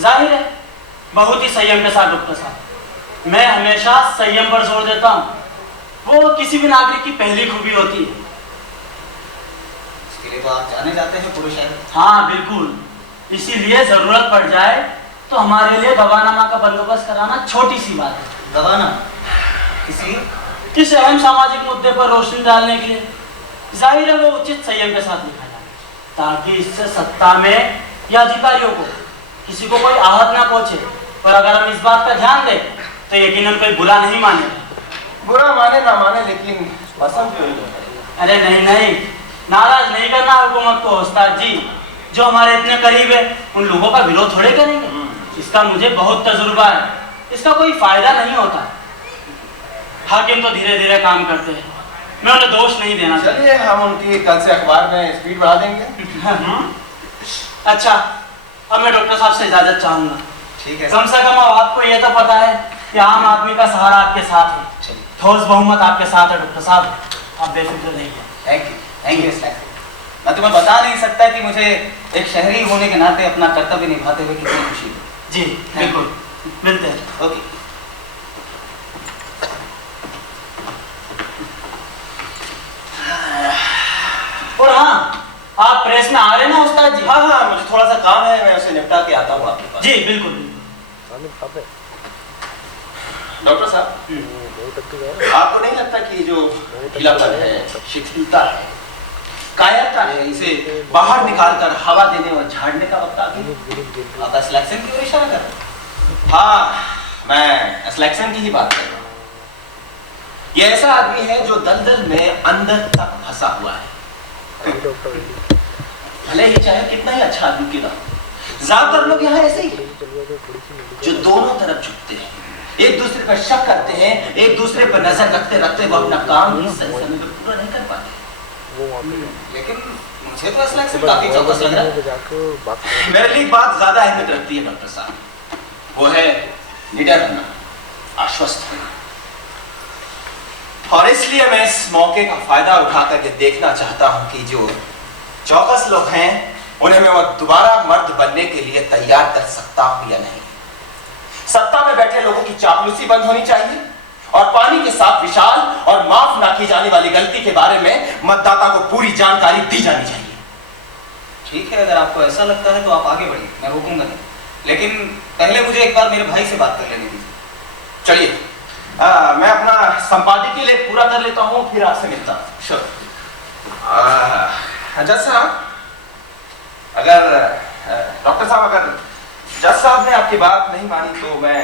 जाहिर है बहुत ही संयम के साथ डॉक्टर साहब। मैं हमेशा संयम पर जोर देता हूँ, वो किसी भी नागरिक की पहली खूबी होती है। इसके लिए तो आप जाने जाते हैं पूरे शहर। हाँ बिल्कुल, इसीलिए जरूरत पड़ जाए तो हमारे लिए गवाहनामा का बंदोबस्त कराना छोटी सी बात है। गवाना? किसी इस अहम सामाजिक मुद्दे पर रोशनी डालने के लिए जाहिर है वो उचित संयम के साथ लिखा जाए, ताकि इससे सत्ता में या अधिकारियों को किसी को कोई आहत ना पहुंचे। और अगर हम इस बात का ध्यान दें तो यकीनन कोई बुरा नहीं मानेगा। बुरा माने ना माने, लेकिन पसंद क्यों नहीं? अरे नहीं नहीं, नाराज नहीं करना हुकूमत को उस्ताद जी। जो हमारे इतने करीब है उन लोगों का विरोध थोड़े करेंगे। इसका मुझे बहुत तजुर्बा है, इसका कोई फायदा नहीं होता। हाकिम तो धीरे धीरे काम करते हैं, मैं उन्हें दोष नहीं देना चाहता। चलिए, हम उनकी कल से अखबार में स्पीड बढ़ा देंगे। अच्छा, अब मैं डॉक्टर साहब से इजाजत चाहूंगा। ठीक है। कम से कम अब आपको यह तो पता है कि आम आदमी का सहारा आपके साथ है, ठोस बहुमत आपके साथ है। डॉक्टर साहब आप बेफिक्र रहिए। थैंक यू मैं तुम्हें बता नहीं सकता कि मुझे एक शहरी होने के नाते अपना कर्तव्य निभाते हुए कितनी खुशी है। जी बिल्कुल, मिलते हैं। ओके। और हाँ, आप प्रेस में आ रहे हैं ना उस्ताद जी? हाँ हाँ, मुझे थोड़ा सा काम है, मैं उसे निपटा के आता हूँ आपके पास। जी बिल्कुल। डॉक्टर साहब, आपको नहीं लगता कि जो ढीलापन है, शिथिलता है, कायरता है, इसे बाहर निकालकर हवा देने और झाड़ने का वक्त आ गया? आप सिलेक्शन की ओर इशारा कर रहे हैं? हाँ, मैं सिलेक्शन की ही बात कर रहा हूँ। ये ऐसा आदमी है जो दलदल में अंदर तक फंसा हुआ है, भले ही चाहे कितना ही अच्छा आदमी क्यों ना हो। ज्यादातर लोग यहाँ ऐसे ही हैं, जो दोनों तरफ झुकते हैं, एक दूसरे पर शक करते हैं, एक दूसरे पर नजर रखते रखते वो अपना काम भी सही समय पर पूरा नहीं कर पाते। लेकिन मुझे तो ऐसा लगता है काफी चौकस लग रहा है। जाके बात करें। मेरे लिए एक बात ज्यादा अहमियत रखती है डॉक्टर साहब, वो है निडर रहना, आश्वस्त रहना। और इसलिए मैं इस मौके का फायदा उठाकर के देखना चाहता हूं कि जो चौकस लोग हैं उन्हें मैं दोबारा मर्द बनने के लिए तैयार कर सकता हूं या नहीं। सत्ता में बैठे लोगों की चापलूसी बंद होनी चाहिए और पानी के साथ विशाल और माफ ना की जाने वाली गलती के बारे में मतदाता को पूरी जानकारी दी जानी चाहिए। ठीक है, अगर आपको ऐसा लगता है तो आप आगे बढ़िए, मैं रोकूंगा नहीं। लेकिन पहले मुझे एक बार मेरे भाई से बात कर लेने दीजिए। चलिए, मैं अपना संपादकीय लेख पूरा कर लेता हूं, फिर आपसे मिलता हूं। श्योर। जज साहब, अगर डॉक्टर साहब, अगर जज साहब ने आपकी बात नहीं मानी तो मैं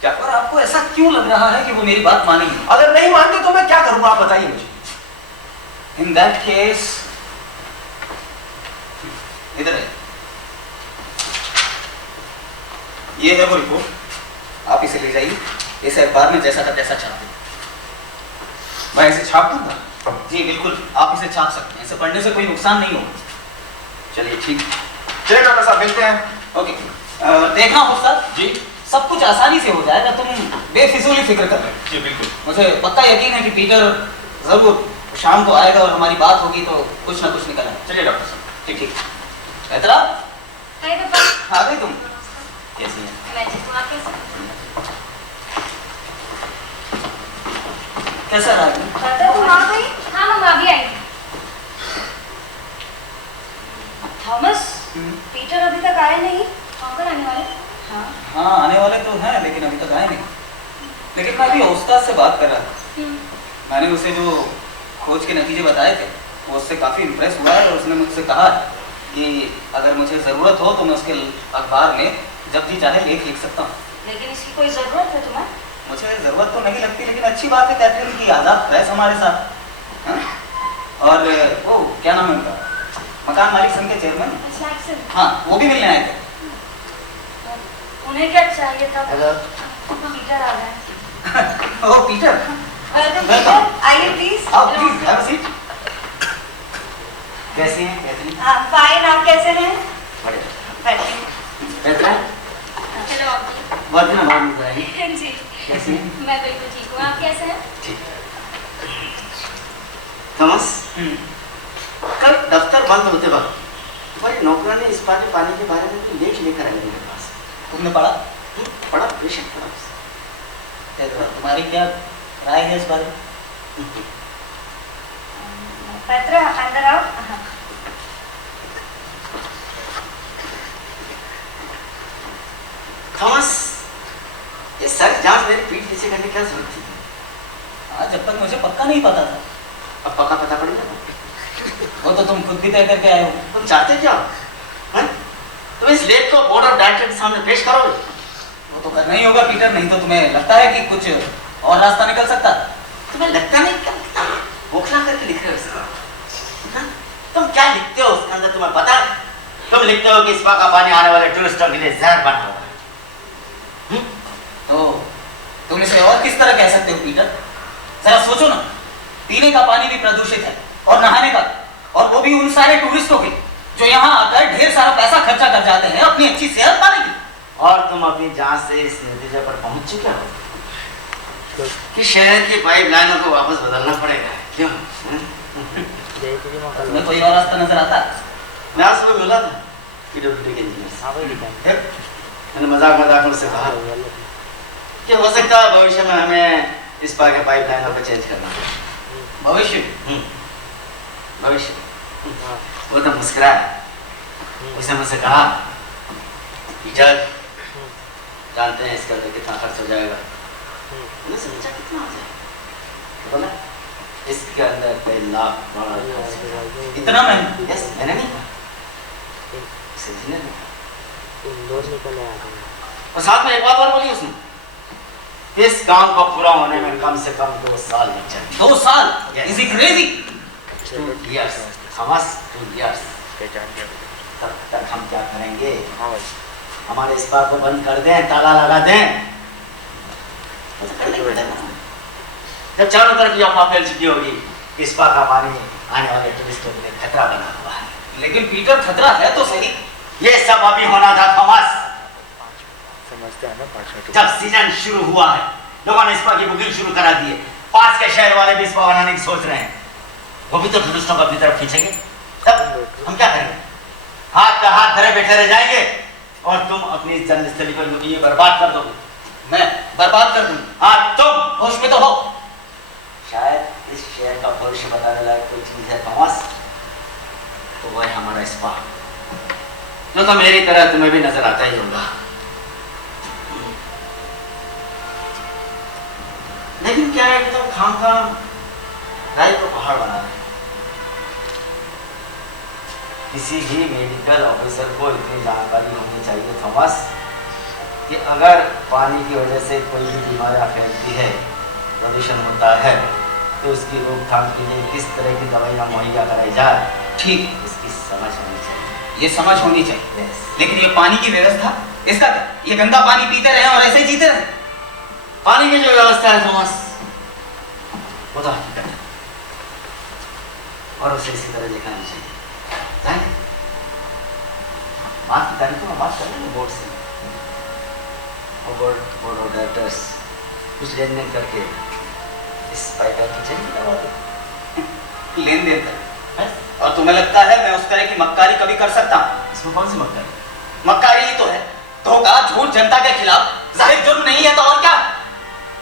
क्या और आपको ऐसा क्यों लग रहा है कि वो मेरी बात मानेंगे? अगर नहीं मानते तो मैं क्या करूंगा, आप बताइए मुझे। इन दैट केस, इधर है, ये है वो रिपोर्ट, आप इसे ले जाइए, इसे अखबार में जैसा का तैसा छाप दें। मैं इसे छाप दूंगा? जी बिल्कुल, आप इसे छाप सकते हैं, इसे पढ़ने से कोई नुकसान नहीं होगा। चलिए ठीक, चलिए डॉक्टर साहब, मिलते हैं। ओके, देखना हो सर जी सब कुछ आसानी से हो जाएगा, तुम बेफिजूली फिक्र कर रहे हो। जी बिल्कुल। मुझे पक्का यकीन है कि पीटर जरूर शाम को आएगा और हमारी बात होगी तो कुछ ना कुछ निकल आएगा। चलिए डॉक्टर साहब। ठीक ठीक। बेहतरा, हाय पापा। आ गई तुम? कैसी है? मैं ठीक हूँ, आप कैसे हैं? कैसा रहा है? बेटा तुम आ गई? हाँ मम्मा, अभी आई हूँ। थॉमस, पीटर अभी तक आए नहीं? अंकल आने वाले? हाँ। हाँ आने वाले तो हैं लेकिन अभी तक आए नहीं। लेकिन मैं अभी उस्ताद से बात कर रहा था, मैंने उसे जो खोज के नतीजे बताए थे वो उससे काफ़ी इम्प्रेस हुआ है और उसने मुझसे कहा कि अगर मुझे ज़रूरत हो तो मैं उसके अखबार में जब जी चाहे लेख लिख सकता हूँ। लेकिन इसकी कोई जरूरत है तुम्हें? मुझे ज़रूरत तो नहीं लगती, लेकिन अच्छी बात है कैथरीन की आज़ाद प्रेस हमारे साथ। हाँ? और वो क्या नाम है उनका, मकान मालिक संघ के चेयरमैन, जैक्सन। हाँ वो भी मिलने आए थे। उन्हें क्या चाहिए था? हेलो। पीटर आ गए। ओ पीटर, वेलकम Welcome. पीटर, आइए प्लीज। आओ प्लीज हैव अ सीट। कैसी हैं कैथरीन? फाइन, आप कैसे हैं? बढ़िया। बैठिए। बेहतर। Hello uncle. बहुत दिन बाद मिल रही जी, कैसी हैं? मैं बिल्कुल ठीक हूँ, आप कैसे हैं? ठीक। थॉमस, कल दफ्तर बंद होते वक्त तुम्हारी नौकरानी इस बार पानी के बारे में कोई लेख लेकर आई मेरे पास। तुमने पढ़ा? पढ़ा, बेशक पढ़ा। तुम्हारी क्या राय है इस बारे में? पैत्रा अंदर आओ। थॉमस, ये सारी जांच मेरी पीठ पीछे करने की क्या जरूरत थी? हाँ जब तक मुझे पक्का नहीं पता था। अब पक्का पता पड़ गया। वो तो तुम खुद भी तय करके आए हो। तुम चाहते क्या हो? हैं? तुम इस लेख को बोर्ड ऑफ डायरेक्टर के सामने पेश करोगे? वो तो करना ही होगा पीटर, नहीं तो तुम्हें लगता है कि कुछ और रास्ता निकल सकता है? तुम्हें लगता नहीं क्या बौखला करके लिख रहे हो इसको? हाँ? तुम क्या लिखते हो उसके अंदर तुम्हें पता है? तुम लिखते हो कि स्पा का पानी आने वाले टूरिस्टों के लिए जहर बना हुआ है। तो तुम इसे और किस तरह कह सकते हो पीटर? जरा सोचो ना, पीने का पानी भी प्रदूषित है और नहाने का, और वो भी उन सारे टूरिस्टों के जो यहाँ आकर ढेर सारा पैसा खर्चा कर जाते हैं अपनी अच्छी सेहत पाने की। और तुम अपनी जांच से इस नतीजे पर पहुंच चुके हो कि शहर की पाइपलाइनों को वापस बदलना पड़ेगा। क्यों? जय की मां कल तुम्हें कोई और रास्ता नजर आता है? मैं आज सुबह मिला था पीडब्ल्यूडी के इंजीनियर से। हां भाई ठीक है। मैंने मजाक मजाक में उससे कहा कि हो सकता है भविष्य में हमें इस पार के पाइपलाइनों को चेंज करना है। भविष्य? भविष्य। वो तो मुस्कुराया। उसने मुझसे कहा टीचर जानते हैं इसके अंदर कितना खर्च हो जाएगा? मैंने सोचा कितना हो जाएगा? बोला इसके अंदर कई लाख डॉलर खर्च हो जाएगा। इतना महंगा? यस, मैंने नहीं कहा, उसे इंजीनियर ने कहा। इंदौर निकले आ गए। और साथ में एक बात और बोली उसने, इस काम को पूरा होने में कम से कम 2 साल लग जाएंगे। 2 साल? Yes. Is he crazy? 2 years, Thomas, 2 years। पहचान गया। तब तक हम क्या करेंगे? हां भाई। हमारे स्पा को बंद कर दें, ताला लगा दें। ऐसा करना ही पड़ेगा। जब चारों तरफ ये अफवाह फैल चुकी होगी कि स्पा का पानी आने वाले टूरिस्टों के लिए खतरा बना हुआ है, लेकिन पीटर खतरा है तो सही। ये सब अभी होना था थॉमस। समझते हैं ना भाषा जब सीजन शुरू हुआ है, लोगों ने स्पा की बुकिंग शुरू करा दी है। पास के शहर वाले भी स्पा बनाने की सोच रहे हैं। वो भी तो टूरिस्टों को अपनी तरफ खींचेंगे। तब हम क्या करेंगे? हाथ का हाथ धरे बैठे रह जाएंगे और तुम अपनी इस जन्मस्थली को यूं ही बर्बाद कर दोगे। मैं बर्बाद कर दूं? हाँ तुम। होश में तो हो। शायद इस शहर का भविष्य बताने लायक कोई चीज है थॉमस, तो वह है हमारा स्पा, जो तो मेरी तरह तुम्हें भी नजर आता ही होगा। लेकिन क्या है कि तुम खामखा राय को पहाड़ बना रहे। किसी भी मेडिकल ऑफिसर को इतनी जानकारी होनी चाहिए थॉमस कि अगर पानी की वजह से कोई भी बीमारियां फैलती है, प्रदूषण होता है, तो उसकी रोकथाम के लिए किस तरह की दवाइयाँ मुहैया कराई जाए। ठीक, इसकी समझ होनी चाहिए। ये समझ होनी चाहिए। Yes. लेकिन ये पानी की व्यवस्था, इसका क्या? ये गंदा पानी पीते रहे और ऐसे ही जीते रहे? पानी की जो व्यवस्था है थॉमस, वो तो हकीकत है और उसे इसी तरह दिखानी चाहिए। जाएंगे आज की तारीख में बात कर लेंगे बोर्ड से और बोर्ड ऑफ डायरेक्टर्स कुछ लेन देन करके इस पाइपलाइन की चेंज करवा दे। लेन देन कर। और तुम्हें लगता है मैं उस तरह की मक्कारी कभी कर सकता हूँ? इसमें कौन सी मक्कारी? मक्कारी ही तो है, धोखा झूठ जनता के खिलाफ। जाहिर जुर्म नहीं है तो और क्या?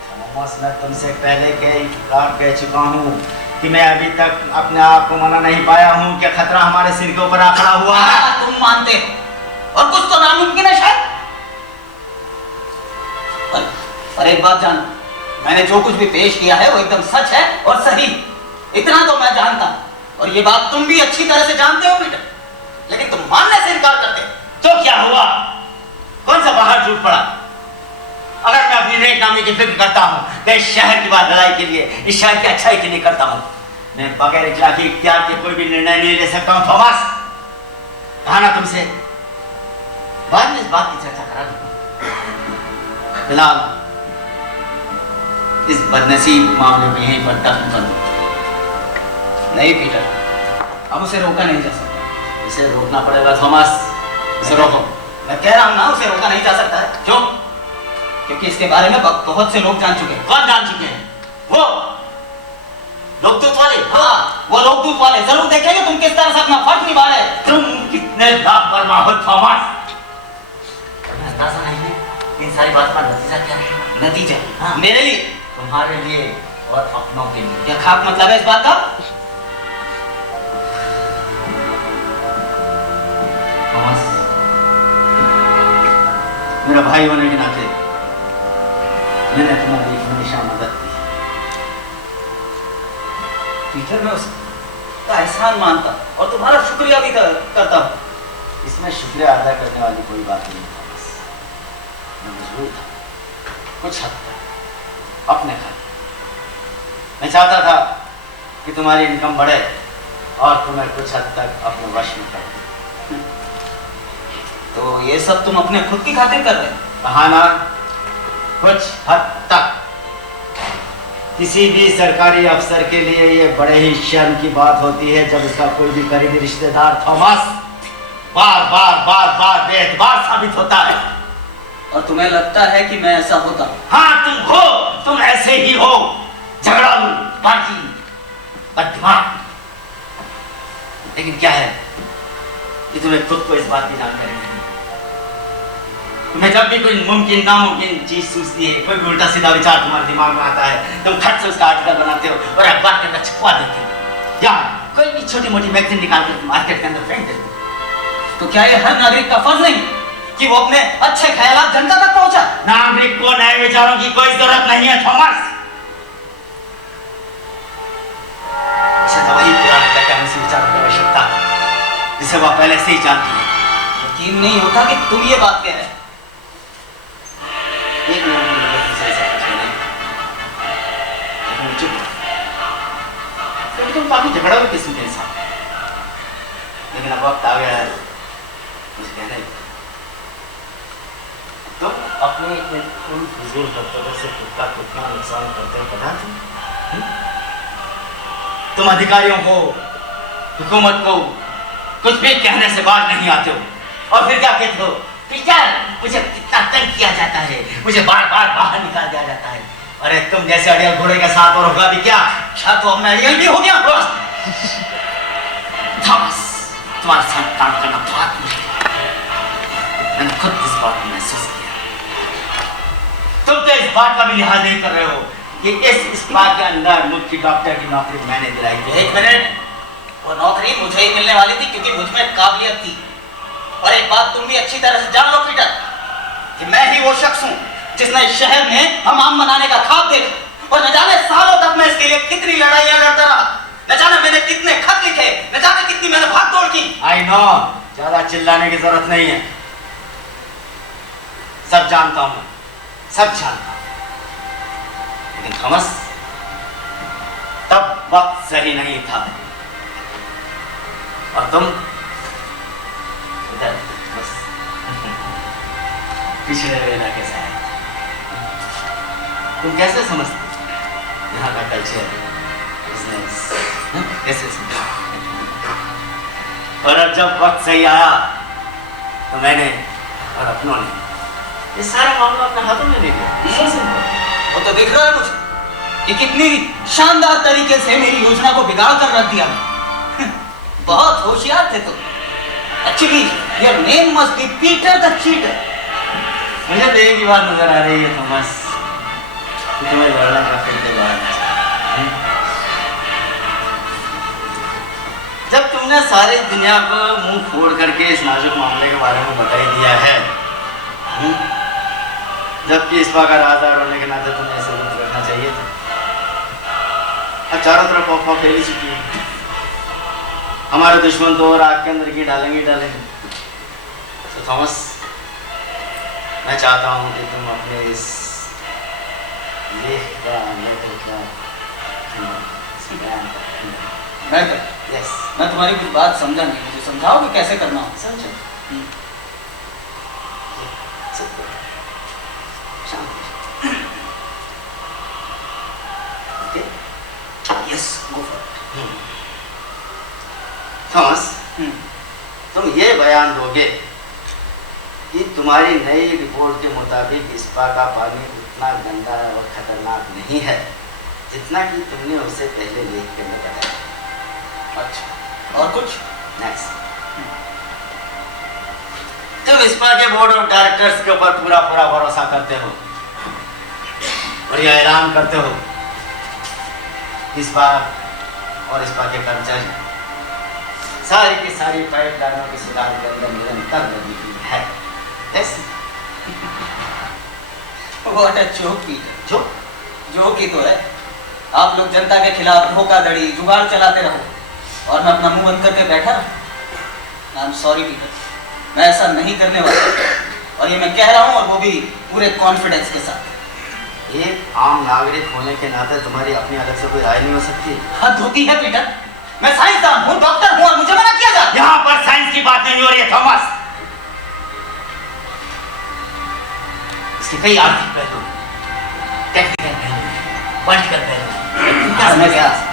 थॉमस, मैं तुमसे पहले कह चुका हूँ कि मैं अभी तक अपने आप को मना नहीं पाया हूँ कि खतरा हमारे सिर के ऊपर आ खड़ा हुआ है। तुम मानते हो और कुछ तो नामुमकिन है शायद। पर एक बात जानो, मैंने जो कुछ भी पेश किया है वो एकदम सच है और सही। इतना तो मैं जानता हूँ और ये बात तुम भी अच्छी तरह से जानते हो पीटर, लेकिन तुम मानने से इनकार करते हो। तो क्या हुआ? कौन सा बाहर झूठ पड़ा? अगर मैं अपनी नेक नामी की फिक्र करता हूँ तो इस शहर की बात लड़ाई के लिए, इस शहर की अच्छाई के लिए करता हूँ। मैं बगैर इखलाकी इख्तियार के कोई भी निर्णय नहीं ले सकता हूँ थॉमस। कहा ना तुमसे, बाद में इस बात की चर्चा करा दूंगा। फिलहाल इस बदनसीब मामले को यहीं पर खत्म कर दो। नहीं पीटर, अब उसे रोका नहीं जा सकता। इसे रोकना पड़ेगा थॉमस, इसे रोको। मैं कह रहा हूँ ना, उसे रोका नहीं जा सकता है। क्यों? क्योंकि इसके बारे में बहुत से लोग जान चुके हैं। कौन जान चुके हैं? वो लोकदूत वाले? हाँ, वो लोकदूत वाले। जरूर देखेंगे तुम किस तरह से अपना फर्ज निभा रहे हैं। तुम कितने लापरवाह हो थॉमस। तुम्हें अंदाजा नहीं है इन सारी बात का नतीजा क्या है? नतीजा? हाँ। मेरे लिए? तुम्हारे लिए और अपनों के लिए। क्या खाक मतलब है इस बात का? थॉमस, मेरा भाई होने के नाते मैंने तुम्हारी हमेशा मदद की। पीटर, मैं उसका एहसान मानता और तुम्हारा शुक्रिया भी करता हूँ। इसमें शुक्रिया अदा करने वाली कोई बात नहीं थॉमस। मैं मजबूर था कुछ हद तक अपने घर। मैं चाहता था कि तुम्हारी इनकम बढ़े और तुम्हें कुछ हद तक अपने वश में कर दूं। तो ये सब तुम अपने खुद की खातिर कर रहे हो? कहा ना, कुछ हद तक। किसी भी सरकारी अफसर के लिए ये बड़े ही शर्म की बात होती है जब उसका कोई भी करीबी रिश्तेदार थॉमस बार बार बार बार बेएतबार साबित होता है। और तुम्हें लगता है कि मैं ऐसा होता? हाँ तुम हो, तुम ऐसे ही हो, झगड़ालू, बाकी, बददिमाग। लेकिन क्या है कि तुम्हें खुद को इस बात की जानकारी नहीं। तुम्हें जब भी कोई मुमकिन नामुमकिन चीज सूझती है, कोई भी उल्टा सीधा विचार तुम्हारे दिमाग में आता है, तुम खट से उसका आर्टिकल बनाते हो और अखबार के अंदर छपवा देते हो या कोई भी छोटी मोटी मैगजीन निकाल कर मार्केट के अंदर फेंक देते हो। तो क्या ये हर नागरिक का फर्ज नहीं कि वो अपने अच्छे ख्यालात जनता तक पहुंचा? नागरिक को नए विचारों की कोई जरूरत नहीं है थॉमस। इसे तो वही पुराने वैज्ञानिक विचारों की आवश्यकता है जिसे वह पहले से ही जानती है। यकीन नहीं होता कि तुम ये बात कह रहे हो। एक मिनट की मदद से ऐसा कुछ नहीं, लेकिन चुप रहो। क्योंकि तुम काफी झगड़ालू किस्म के इंसान, लेकिन अब वक्त आ गया है कुछ कहने का। तुम अपने उन फिजूल हरकतों से खुद का कितना नुकसान करते हो पता तुम अधिकारियों को, हुकूमत को कुछ भी कहने से बाज नहीं आते हो और फिर क्या कहते हो? पीटर, मुझे कितना तंग किया जाता है, मुझे बार बार बाहर निकाल दिया जाता है। अरे तुम जैसे अड़ियल घोड़े के साथ और होगा भी क्या? तो अब मैं अड़ियल भी हो गया। थॉमस, तुम्हारे साथ काम करना बहुत मुश्किल है। मैंने खुद इस बात को महसूस किया। तुम तो इस बात का भी लिहाज नहीं कर रहे हो कि इस स्पा के अंदर मुझे डॉक्टर की नौकरी मैंने दिलाई थी। एक मिनट, वो नौकरी मुझे ही मिलने वाली थी क्योंकि मुझ में काबिलियत थी। और एक बात तुम भी अच्छी तरह से जान लो पीटर, कि मैं ही वो शख्स हूँ जिसने इस शहर में हमाम बनाने का ख्वाब देखा। और न जाने सालों तक मैं इसके लिए कितनी लड़ाइयाँ लड़ता रहा, न जाने मैंने कितने खत लिखे, न जाने कितनी मैंने भाग दौड़ की। आई नो, ज्यादा चिल्लाने की जरूरत नहीं है, सब जानता हूँ, सब जानता हूँ। लेकिन थॉमस, तब वक्त सही नहीं था और तुम इधर बस पिछले वेला के साथ। तुम कैसे समझते यहाँ का कल्चर, बिजनेस, कैसे समझते? और अब जब वक्त सही आया तो मैंने और अपनों ने ये सारा मामला अपने हाथों में ले लिया। वो तो दिख रहा है मुझे कि कितनी शानदार तरीके से मेरी योजना को बिगाड़ कर रख दिया। बहुत होशियार थे तुम। Actually your name must be Peter the cheater. मुझे तो एक ही बात नजर आ रही है थॉमस, कि तुम्हें लड़ना का फिर के बाद जब तुमने सारी दुनिया को मुंह फोड़ करके इस नाजुक मामले के बारे में बता ही दिया है, जबकि इस बात का राजदार होने के नाते तुम्हें ऐसे मत रखना चाहिए था। अब चारों तरफ अफवाह फैली चुकी है, हमारे दुश्मन तो और आग के अंदर की डालेंगे डालेंगे। तो थॉमस, मैं चाहता हूँ कि तुम अपने इस लेख का यस, मैं तुम्हारी कुछ बात समझा नहीं, मुझे समझाओ कि कैसे करना हो। समझो। Yes, go for it. Thomas, तुम ये बयान दोगे कि तुम्हारी नई रिपोर्ट के मुताबिक स्पा का पानी उतना गंदा और खतरनाक नहीं है जितना कि तुमने उसे पहले लेख के में बताया। अच्छा, और कुछ? नेक्स्ट, तुम स्पा के बोर्ड ऑफ डायरेक्टर्स के ऊपर पूरा पूरा भरोसा करते हो और यह ऐलान करते हो कि स्पा और स्पा के कर्मचारी सारी की सारी पाइपलाइनों के सुधार के अंदर निरंतर लगी हुई है। Yes? What a joke, Peter. Joke ही तो है। आप लोग जनता के खिलाफ धोखाधड़ी जुगाड़ चलाते रहो और मैं अपना मुंह बंद करके बैठा रहा। I'm sorry, Peter. मैं ऐसा नहीं करने वाला और ये मैं कह रहा हूँ, और वो भी पूरे कॉन्फिडेंस के साथ। एक आम नागरिक होने के नाते तुम्हारी अपनी अलग से कोई राय नहीं हो सकती? हद होती है पीटर। मैं साइंसदान हूँ, डॉक्टर हूँ और मुझे मना किया जाता है। यहाँ पर साइंस की बात नहीं हो रही है थॉमस। इसके कई आर्थिक पहलू, टेक्निकल पहलू, पॉलिटिकल पहलू।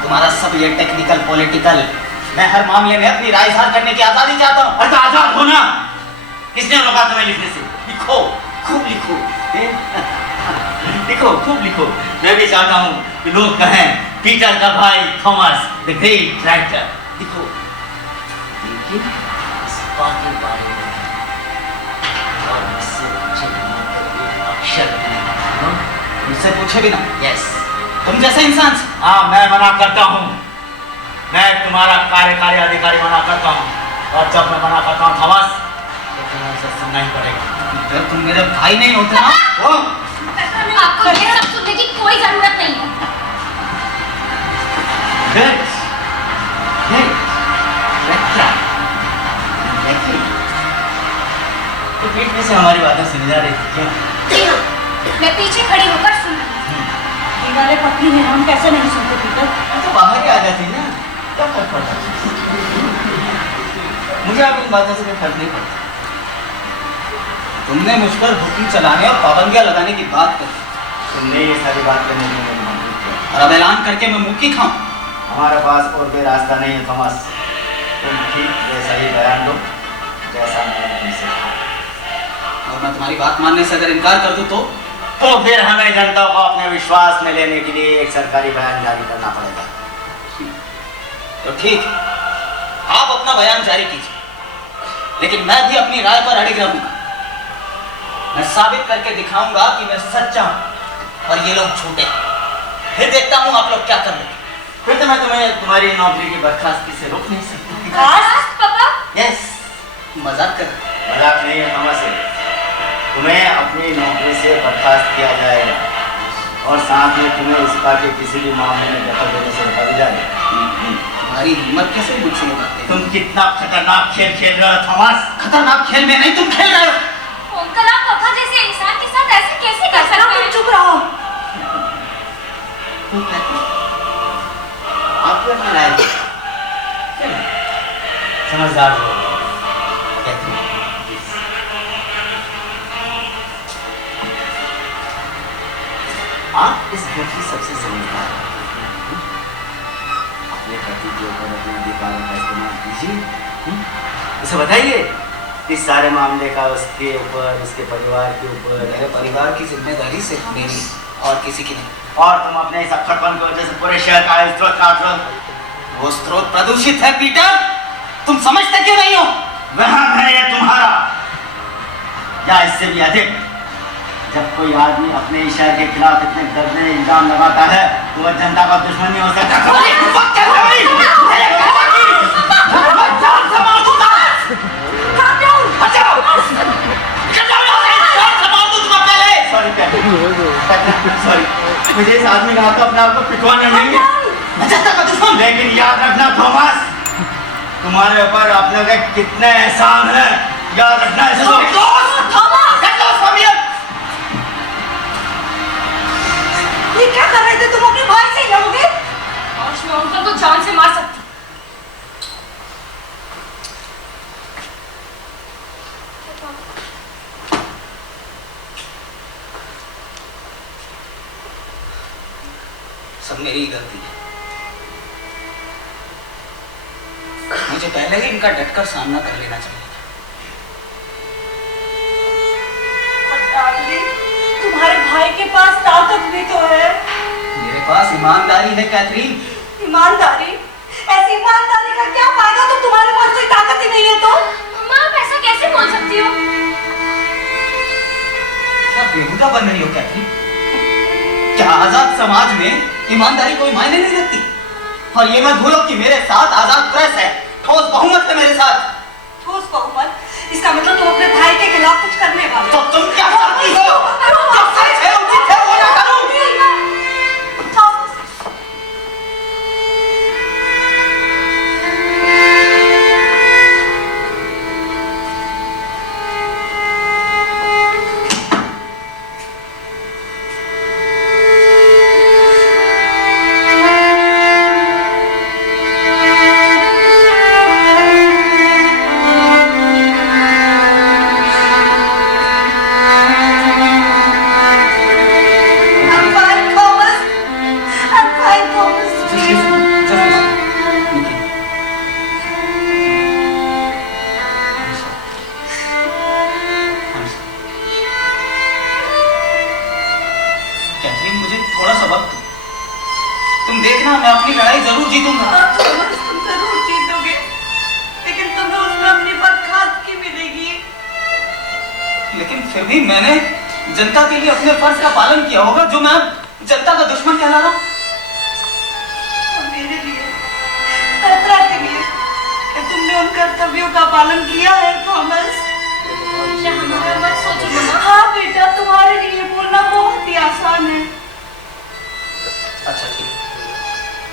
तुम्हारा सब ये टेक्निकल पॉलिटिकल, मैं हर मामले में अपनी राय जाहिर करने की आजादी चाहता हूँ। अरे तो आजाद होना, किसने रोका तुम्हें लिखने से? लिखो, खूब लिखो, लिखो, खूब लिखो। मैं भी चाहता हूँ कि लोग कहें पीटर का भाई थॉमस द ग्रेट राइटर। लिखो, लेकिन इस बात के बारे में और मुझसे पूछे बिना एक अक्षर नहीं। मुझसे पूछे बिना? यस, तुम जैसे इंसान से। हाँ, मैं मना करता हूँ। मैं तुम्हारा कार्यकारी अधिकारी मना करता हूँ और जब मैं मना करता हूँ थॉमस, तो तुम्हें उसे सुनना ही पड़ेगा। जब तुम मेरे भाई नहीं होते ना, आपको ये सब सुनने की कोई जरूरत नहीं है। तो पीठ में से हमारी बातें सुनी जा रही थी क्यों? जी हाँ, मैं पीछे खड़ी होकर सुन रही हूँ। वाले पत्नी हैं, हम कैसे नहीं सुनते पीटर? तो बाहर ही आ जाती ना, क्या फर्क पड़ता? मुझे अब इन बातों से कोई फर्क नहीं पड़ता। तुमने मुझ पर हुक्म चलाने और पाबंदियां लगाने की बात करी। तुमने ये सारी बात करने की मेरी मजबूरी किया और अब ऐलान करके मैं मुक्की खाऊं? हमारे पास और कोई रास्ता नहीं है थॉमस। तुम ठीक वैसा ही बयान दो जैसा मैंने तुमसे कहा। और मैं तुम्हारी बात मानने से अगर इनकार कर दूं तो फिर हमें जनता को अपने विश्वास में लेने के लिए एक सरकारी बयान जारी करना पड़ेगा। तो ठीक, आप अपना बयान जारी कीजिए, लेकिन मैं भी अपनी राय पर अड़िग रहूंगा। मैं साबित करके दिखाऊंगा कि मैं सच्चा हूं और ये लोग झूठे। फिर देखता हूं आप लोग क्या कर लेंगे। फिर तो मैं तुम्हें तुम्हारी नौकरी की बर्खास्तगी से रोक नहीं सकता। पापा यस, मजाक कर रहे हैं। मजाक नहीं है समझ से। तुम्हें अपनी नौकरी से बर्खास्त किया जाएगा और साथ में तुम्हें इसका के किसी भी मामले में दखल देने से रोका भी जाएगा। तुम्हारी हिम्मत कैसे मुझसे ये बात है? तुम कितना खतरनाक खेल खेल रहे हो थॉमस। खतरनाक खेल में नहीं, तुम खेल रहे हो। अंकल, आप पापा जैसे इंसान के साथ ऐसे कैसे कर सकते हैं? चुप रहो। आप क्या राय दो? समझदार हो। आप इस घर की सबसे समझदार हैं। अपने पति के ऊपर अपने अधिकारों का इस्तेमाल कीजिए। उसे बताइए इस सारे मामले का उसके ऊपर, उसके परिवार के ऊपर। मेरे परिवार की जिम्मेदारी सिर्फ मेरी और किसी की नहीं। और तुम अपने इस अक्खड़पन की वजह से पूरे शहर का स्रोत काट रहे हो। वो स्रोत प्रदूषित है पीटर, तुम समझते क्यों नहीं हो? वह है ये तुम्हारा, या इससे भी अधिक। जब कोई आदमी अपने ही शहर के खिलाफ इतने दर्दनाक इल्जाम लगाता है तो वह जनता का दुश्मन नहीं हो सकता। सॉरी, मुझे इस आदमी का अपने आप को पिटवाना नहीं है। जनता का दुश्मन। लेकिन याद रखना थॉमस, तुम्हारे ऊपर अपने के कितने एहसान है, याद रखना। ये क्या कर रहे थे तुम? अपने भाई से लड़ोगे? आज मैं अंकल को जान से मार सकती। सब मेरी ही गलती है। मुझे पहले ही इनका डटकर सामना कर लेना चाहिए था। तुम्हारे भाई के पास ताकत भी तो है। मेरे पास ईमानदारी है कैथरीन। ईमानदारी? ऐसी ईमानदारी का क्या फायदा तो तुम्हारे पास कोई ताकत ही नहीं है तो? माँ, आप ऐसा कैसे बोल सकती हो? क्या बेहुदा बन रही हो कैथरीन? क्या आजाद समाज में ईमानदारी कोई मायने नहीं रखती? और ये मत भूलो कि मेरे साथ आजाद प्रेस है, ठोस बहुमत है मेरे साथ। ठोस बहुमत? इसका मतलब तुम अपने भाई के खिलाफ कुछ करने वाले तो तुम क्या चाहती हो? जो सच है उचित है वो ना करूं? मैं अपनी लड़ाई जरूर जीतूंगा। तुम जरूर जीतोगे, लेकिन तुम्हें उसमें अपनी बर्खास्तगी मिलेगी। लेकिन फिर भी मैंने जनता के लिए अपने फर्ज का पालन किया होगा, जो मैं जनता का दुश्मन कहला रहा हूं। और मेरे लिए, पैतरा के लिए, क्या तुमने उन कर्तव्यों का पालन किया है थॉमस? हमारा मत सोचो मम्मा। हाँ बेटा, तुम्हारे लिए बोलना बहुत ही आसान है। अच्छा ठीक,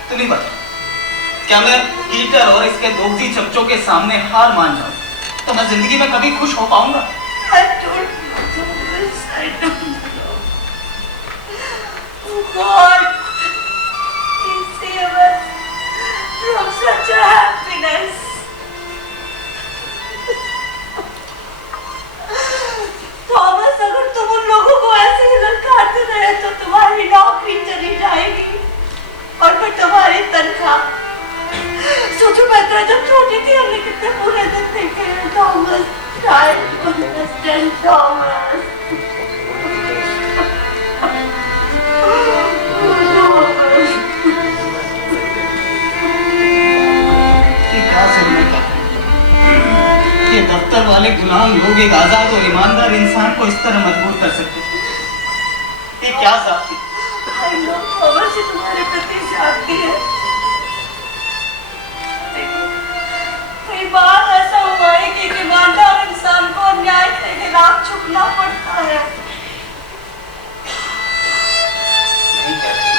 तुम ही बताओ, क्या मैं पीटर और इसके दोगजी चमचों के सामने हार मान जाऊं तो मैं जिंदगी में कभी खुश हो पाऊंगा? I don't know this. I don't know. Oh God, please save us from such a happiness. Thomas, अगर तुम उन लोगों को ऐसे ही ललकारते रहे तो तुम्हारी नौकरी चली जाएगी और फिर तुम्हारी तनख्वाह। सोचो पैतरा, जब छोटी थी हम Sebastian Thomas. ये दफ्तर वाले गुलाम लोग एक आजाद और ईमानदार इंसान को इस तरह मजबूर कर सकते हैं। ये क्या जाती? खबर से तुम्हारे प्रति जाती है। कई बार ऐसा हुआ है कि एक ईमानदार इंसान को अन्याय के खिलाफ झुकना पड़ता है। नहीं कहती,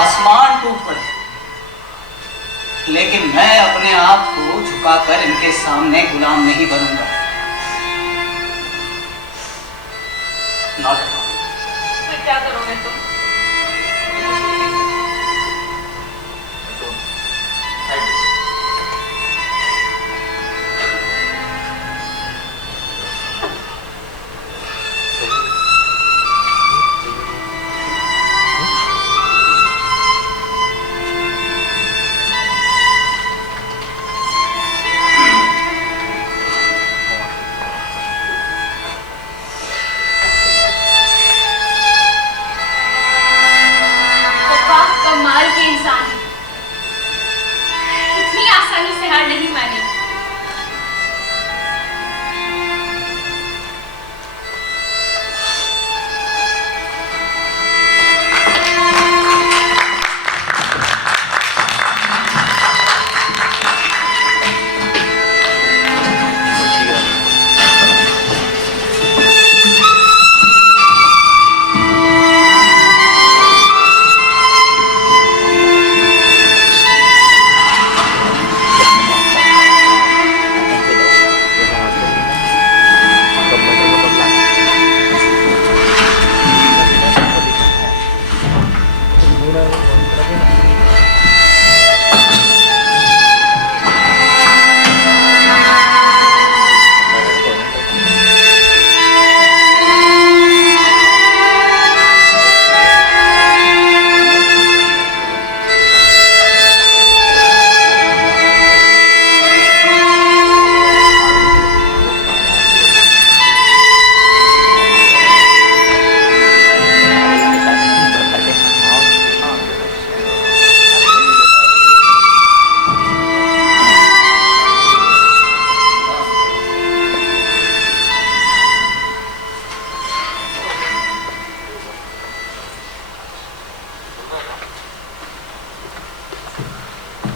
आसमान टूट पड़े, लेकिन मैं अपने आप को झुकाकर इनके सामने गुलाम नहीं बनूंगा। फिर क्या करोगे तुम?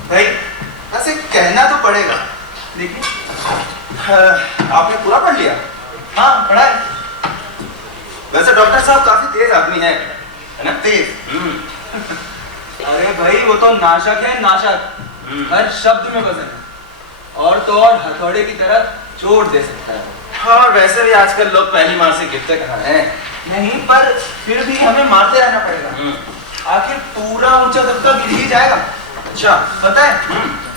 भाई वैसे कहना तो पड़ेगा, देखिए आपने पूरा पढ़ लिया? हाँ पढ़ा है। वैसे डॉक्टर साहब काफी तेज आदमी है ना? तेज। अरे भाई वो तो नाशक है, नाशक। हर शब्द में वजन है, और तो और हथौड़े की तरह चोट दे सकता है। हाँ, और वैसे भी आजकल लोग पहली मार से गिरते कहाँ हैं? नहीं, पर फिर भी हमें मारते रहना पड़ेगा। आखिर पूरा ऊंचा दबका गिर ही जाएगा। अच्छा पता है,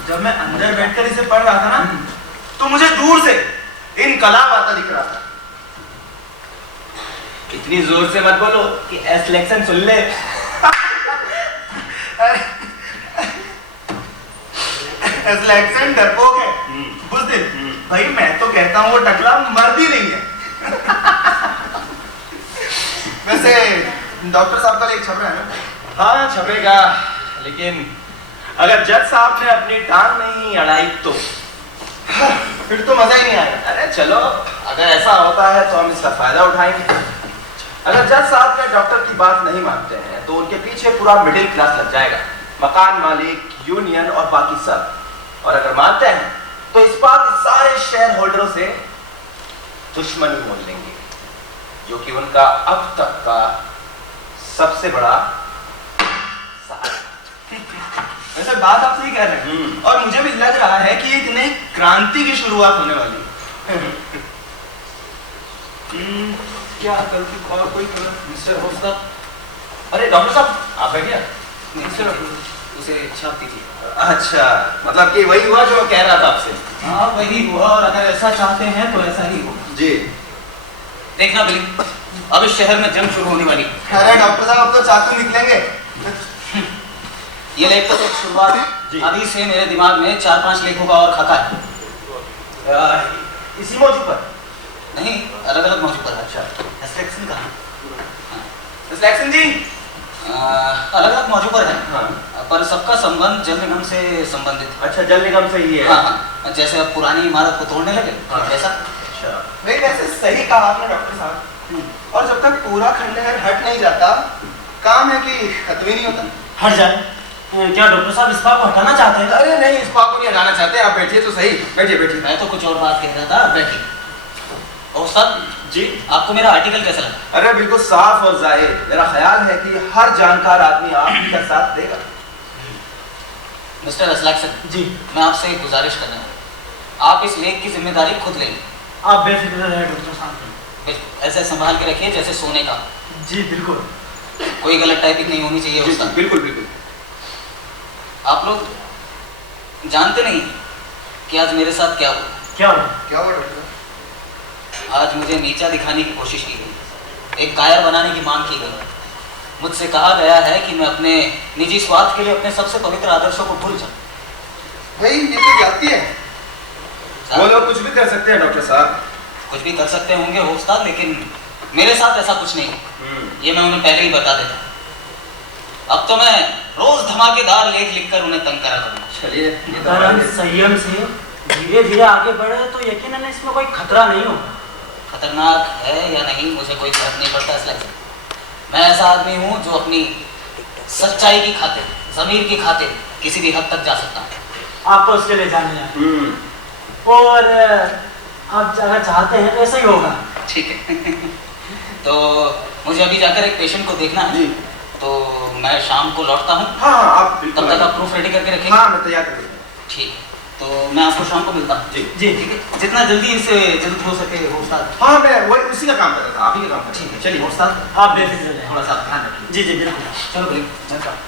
जब मैं अंदर बैठकर इसे पढ़ रहा था ना, तो मुझे दूर से इनकलाब आता दिख रहा था। इतनी जोर से मत बोलो कि एस-लेक्शन सुन ले। एस-लेक्शन डरपोक है। बुज़दिल। भाई मैं तो कहता हूँ वो टकला मर्द ही नहीं है। वैसे डॉक्टर साहब का लेख छप रहा है ना? हाँ छपेगा, लेकिन अगर जज साहब ने अपनी टांग नहीं अड़ाई तो फिर तो मजा ही नहीं आएगा। अरे चलो, अगर ऐसा होता है तो हम इसका फायदा उठाएंगे। अगर जज साहब ने डॉक्टर की बात नहीं मानते हैं तो उनके पीछे पूरा मिडिल क्लास लग जाएगा, मकान मालिक, यूनियन और बाकी सब। और अगर मानते हैं तो इस बात के सारे शेयर होल्डरों से दुश्मनी मोल लेंगे, जो कि उनका अब तक का सबसे बड़ा सहारा। वैसे बात आप सही कह रहे हैं, और मुझे भी लग रहा है कि एक नई क्रांति की शुरुआत होने वाली है। क्या कल की और कोई खबर मिस्टर होस्ता? अरे डॉक्टर साहब आप है क्या? नहीं सर, उसे छाप दीजिए। अच्छा, मतलब कि वही हुआ जो मैं कह रहा था आपसे। हाँ वही हुआ, और अगर ऐसा चाहते हैं तो ऐसा ही हो। जी देखना बिली, अब इस शहर में जंग शुरू होने वाली। अरे डॉक्टर साहब अब तो चाकू निकलेंगे। ये लेख तो सिर्फ शुरुआत है। अभी से मेरे दिमाग में 4-5 लेखों का और खाता है। इसी मौजू पर? नहीं, अलग अलग मौजू पर है। अच्छा, सिलेक्शन कहाँ? सिलेक्शन जी अलग अलग मौजू पर है, हाँ। पर सबका संबंध जल निगम से संबंधित है। अच्छा, जल निगम से ही है। हाँ हाँ, जैसे अब पुरानी इमारत को तोड़ने लगे वैसा। अच्छा, नहीं, वैसे सही कहा आपने डॉक्टर साहब। और जब तक पूरा खंडहर हट नहीं जाता, काम है कि खत्म ही नहीं होता। हट जाए? क्या डॉक्टर साहब इस बात को हटाना चाहते हैं? अरे नहीं, इस बात को नहीं हटाना चाहते। आप बैठिए तो सही, बैठिए बैठिए। मैं तो कुछ और बात कह रहा था, बैठिए। और सर जी, आपको मेरा आर्टिकल कैसा लगा? अरे बिल्कुल साफ और जाहिर। मेरा ख्याल है कि हर जानकार आदमी आपकी का साथ देगा। मिस्टर असलाक सर जी, मैं आपसे एक गुजारिश कर रहा हूँ, आप इस लेख की जिम्मेदारी खुद लेंगे। आप बेफिक्र रहे डॉक्टर साहब। बिल्कुल ऐसे संभाल के रखिए जैसे सोने का। जी बिल्कुल। कोई गलत टाइपिंग नहीं होनी चाहिए उसका। बिल्कुल बिल्कुल। आप लोग जानते नहीं कि आज मेरे साथ क्या हुआ। क्या हुआ? क्या हुआ डॉक्टर? आज मुझे नीचा दिखाने की कोशिश की गई, एक कायर बनाने की मांग की गई। मुझसे कहा गया है कि मैं अपने निजी स्वार्थ के लिए अपने सबसे पवित्र आदर्शों को भूल जाऊं। भाई ये तो जाती है। साहब, वो लोग कुछ भी कर सकते हैं डॉक्टर साहब। कुछ भी कर सकते होंगे हो उस्ताद, लेकिन मेरे साथ ऐसा कुछ नहीं। ये मैं उन्हें पहले ही बता देता। अब तो मैं रोज धमाकेदार लेख लिखकर उन्हें तंग करा करूंगा। चलिए, ये तो अगर हम हमारे- संयम से धीरे धीरे आगे बढ़े तो यकीनन इसमें कोई खतरा नहीं होगा। खतरनाक है या नहीं मुझे कोई फर्क नहीं पड़ता। इसलिए मैं ऐसा आदमी हूँ जो अपनी सच्चाई की खातिर, ज़मीर की खातिर किसी भी हद तक जा सकता हूँ। आपको उसके लिए जाने जाए और आप अगर चाहते हैं तो ऐसा ही होगा। ठीक है तो मुझे अभी जाकर एक पेशेंट को देखना है। जी। तो मैं शाम को लौटता हूँ। हाँ हाँ, आप तब बिल्कुल तक आप प्रूफ रेडी करके रखेंगे। हाँ, मैं तैयार कर दूंगा। ठीक है, तो मैं आपको शाम को मिलता हूँ। जी जी ठीक है, जितना जल्दी इससे जल्द हो सके हो उस्ताद। हाँ, मैं वही उसी का काम कर रहा था, आप ही का काम कर रहा ठीक था। है, चलिए चलिए उस्ताद, आप बेफिक्र रहें। थोड़ा सा ध्यान रखिए। जी जी बिल्कुल। चलो भले मिलता हूँ।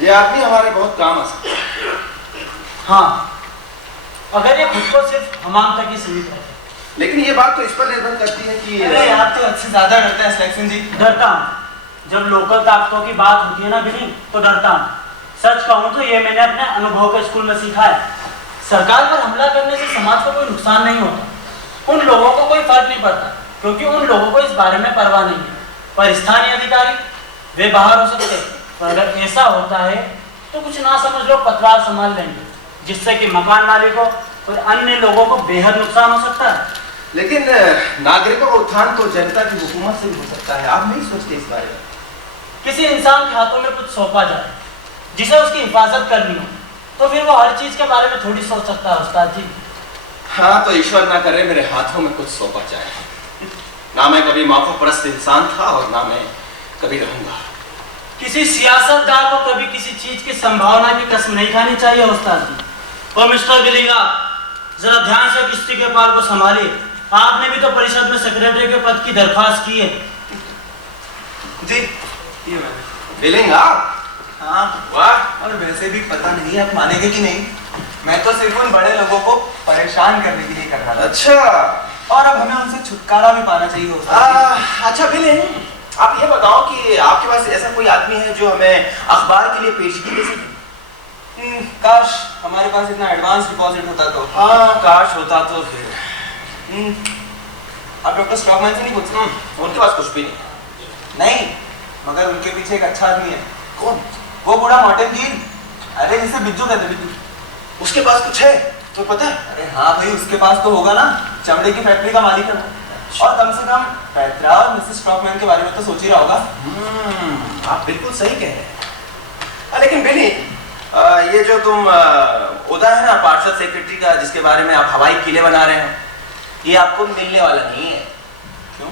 ये आदमी हमारे बहुत काम आ सकता है। हाँ, अगर ये खुद को सिर्फ हमाम तक ही सीमित रखे। लेकिन ये बात तो इस पर निर्भर करती है कि अरे आप तो अच्छे ज्यादा डरते हैं सिलेक्शन जी। डरता हूँ जब लोकल ताकतों की बात होती है ना बिनी, तो डरता हूँ। सच कहूँ तो ये मैंने अपने अनुभव के स्कूल में सीखा है। सरकार पर हमला करने से समाज को कोई नुकसान नहीं होता, उन लोगों को कोई फर्क नहीं पड़ता, क्योंकि उन लोगों को इस बारे में परवाह नहीं है। पर स्थानीय अधिकारी वे बाहर हो सकते हैं, पर अगर ऐसा होता है तो कुछ ना समझ लोग पतवार संभाल लेंगे, जिससे कि मकान मालिकों और अन्य लोगों को बेहद नुकसान हो सकता है। लेकिन नागरिकों का उत्थान तो जनता की हुकूमत से भी हो सकता है। आप नहीं सोचते इस बारे में? किसी इंसान के हाथों में कुछ सौंपा जाए जिसे उसकी हिफाजत करनी हो, तो फिर वो हर चीज के बारे में थोड़ी सोच सकता है उस्ताद जी। हाँ, तो ईश्वर ना करे मेरे हाथों में कुछ सौंपा जाए। ना मैं कभी मौका-परस्त इंसान था और ना मैं कभी रहूंगा। किसी सियासतदार को कभी किसी चीज की संभावना की कसम नहीं खानी चाहिए उस्ताद जी। और मिस्टर बिलीगा, जरा ध्यान से किस्ती के पाल को संभालिए। आपने भी तो परिषद में सेक्रेटरी के पद की दरख्वास्त की है। जी, ये मैंने। बिलिंग आप? हाँ, वाह। और वैसे भी पता नहीं आप मानेंगे कि नहीं, मैं तो सिर्फ उन बड़े लोगों को परेशान करने के लिए कर रहा था। अच्छा। और अब हमें उनसे छुटकारा भी पाना चाहिए उस्ताद अच्छा बिलिंग, आप ये बताओ कि आपके पास ऐसा कोई आदमी है जो हमें अखबार के लिए पेशगी दे सके? जी। काश हमारे पास इतना एडवांस डिपॉजिट होता तो। हाँ, काश होता तो फिर। आप डॉक्टर स्टॉकमैन से नहीं पूछ सकते? उनके पास कुछ भी नहीं। नहीं, मगर उनके पीछे एक अच्छा आदमी है। कौन? वो बूढ़ा मॉर्टन कीन। अरे जिसे बिज्जू कहते हैं, बिज्जू। उसके पास कुछ है तो पता है? अरे हाँ भाई, उसके पास तो होगा ना, चमड़े की फैक्ट्री का मालिक है वो। और कम से कम पेट्रा और मिसेस स्टॉकमैन के बारे में तो सोच ही रहा होगा। आप बिल्कुल सही कह रहे हैं। लेकिन बिली, ये जो तुम ओदा है ना पार्षद सेक्रेटरी का, जिसके बारे में आप हवाई किले बना रहे हैं, ये आपको मिलने वाला नहीं है। क्यों?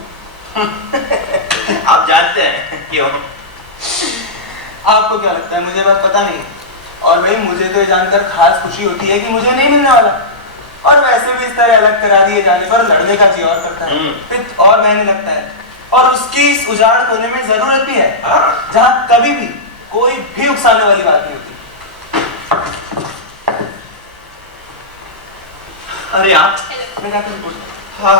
आप जानते हैं क्यों? आपको क्या लगता है मुझे बात पता नहीं? और भाई मुझे तो ये जानकर खास खुशी होती है कि मुझे नहीं मिलने वाला। और वैसे भी इस तरह अलग करा दिए जाने पर लड़ने का जी और करता है, पित्त और बहने लगता है। और उसकी इस उजाड़ होने में जरूरत भी है, जहाँ कभी भी कोई भी उकसाने वाली बात नहीं होती। अरे आप मैं क्या करूं? हाँ,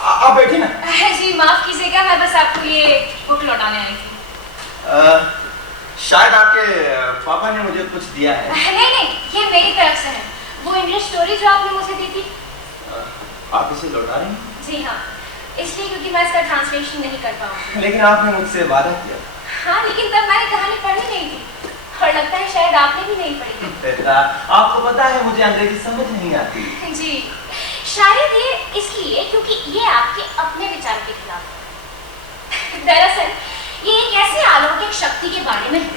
आप बैठिए ना। जी माफ कीजिएगा, मैं बस आपको ये बुक लौटाने आई थी। शायद आपके पापा ने मुझे कुछ दिया है। नहीं नहीं, ये मेरी तरफ से है। वो इंग्लिश स्टोरी जो आपने मुझे दी थी। आप इसे लौटा रही हैं? जी हाँ, इसलिए क्योंकि मैं इसका ट्रांसलेशन नहीं कर पाऊँ। लेकिन आपने मुझसे वादा किया था। हाँ, लेकिन तब मैंने कहानी पढ़ी नहीं थी और लगता है शायद आपने भी नहीं पढ़ी। बेटा, आपको पता है मुझे अंग्रेजी समझ नहीं आती। जी, शायद ये इसलिए क्योंकि ये आपके अपने विचार के खिलाफ है। दरअसल ये एक ऐसे अलौकिक शक्ति के बारे में है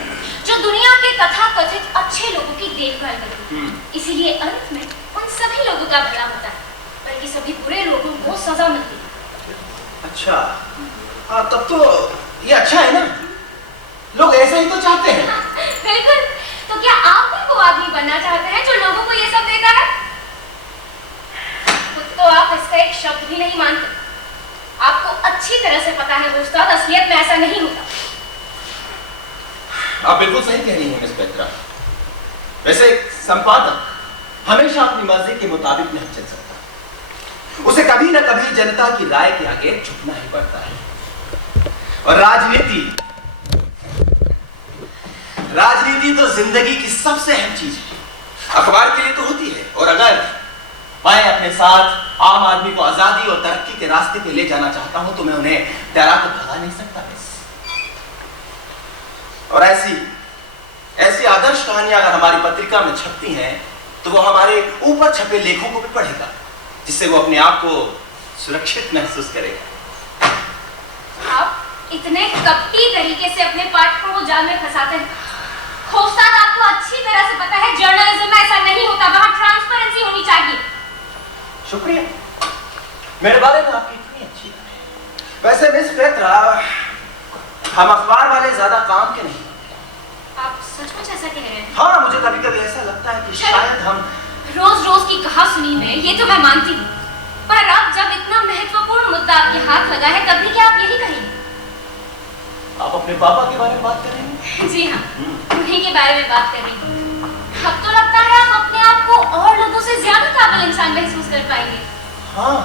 जो दुनिया के तथाकथित अच्छे लोगों की देखभाल करती है। इसीलिए अंत में उन सभी लोगों का भला होता है, बल्कि सभी बुरे लोगों को सजा मिलती है। अच्छा, हाँ तब तो ये अच्छा है ना, लोग ऐसा ही तो चाहते हैं। बिल्कुल, तो क्या आप भी वो आदमी बनना चाहते हैं जो लोगों को ये सब देता है? खुद तो आप इसका एक शब्द भी नहीं मानते। आपको अच्छी तरह से पता है उस्ताद, असलियत में ऐसा नहीं होता। आप बिल्कुल सही कह रही हैं मिस पेत्रा। वैसे एक संपादक हमेशा अपनी मर्जी के मुताबिक नहीं चल सकता, उसे कभी न कभी जनता की राय के आगे झुकना ही पड़ता है। और राजनीति तो जिंदगी की सबसे अहम चीज है। अखबार के लिए तो होती है, और अगर मैं अपने साथ आम आदमी को आजादी और तरक्की के रास्ते पे ले जाना चाहता हूं तो मैं उन्हें डरा कर भगा नहीं सकता। और ऐसी आदर्श कहानियां अगर हमारी पत्रिका में छपती हैं तो वो हमारे ऊपर छपे लेखों को भी पढ़ेगा, जिससे वो अपने आप को सुरक्षित महसूस करेगा। आप इतने कपटी तरीके से अपने पाठकों को जाल में फंसाते हैं। उस्ताद, आपको अच्छी तरह से पता है जर्नलिज्म में ऐसा नहीं होता, वहां ट्रांसपेरेंसी होनी चाहिए। शुक्रिया, मेरे बारे में आपकी इतनी अच्छी राय है। वैसे मिस पेत्रा, हम अखबार वाले ज्यादा काम के नहीं। आप सचमुच ऐसा कह रहे हैं? हाँ, मुझे कभी कभी ऐसा लगता है कि शायद हम रोज रोज की कहासुनी में ये तो मैं मानती हूँ, पर अब जब इतना महत्वपूर्ण मुद्दा आपके हाथ लगा है तब भी क्या आप यही कहेंगे? आप अपने पापा के बारे में बात कर रही हैं? जी हाँ, उन्हीं के बारे में बात कर रही हूँ। अब तो लगता है आप अपने आप को और लोगों से ज्यादा काबिल इंसान महसूस कर पाएंगे। हाँ,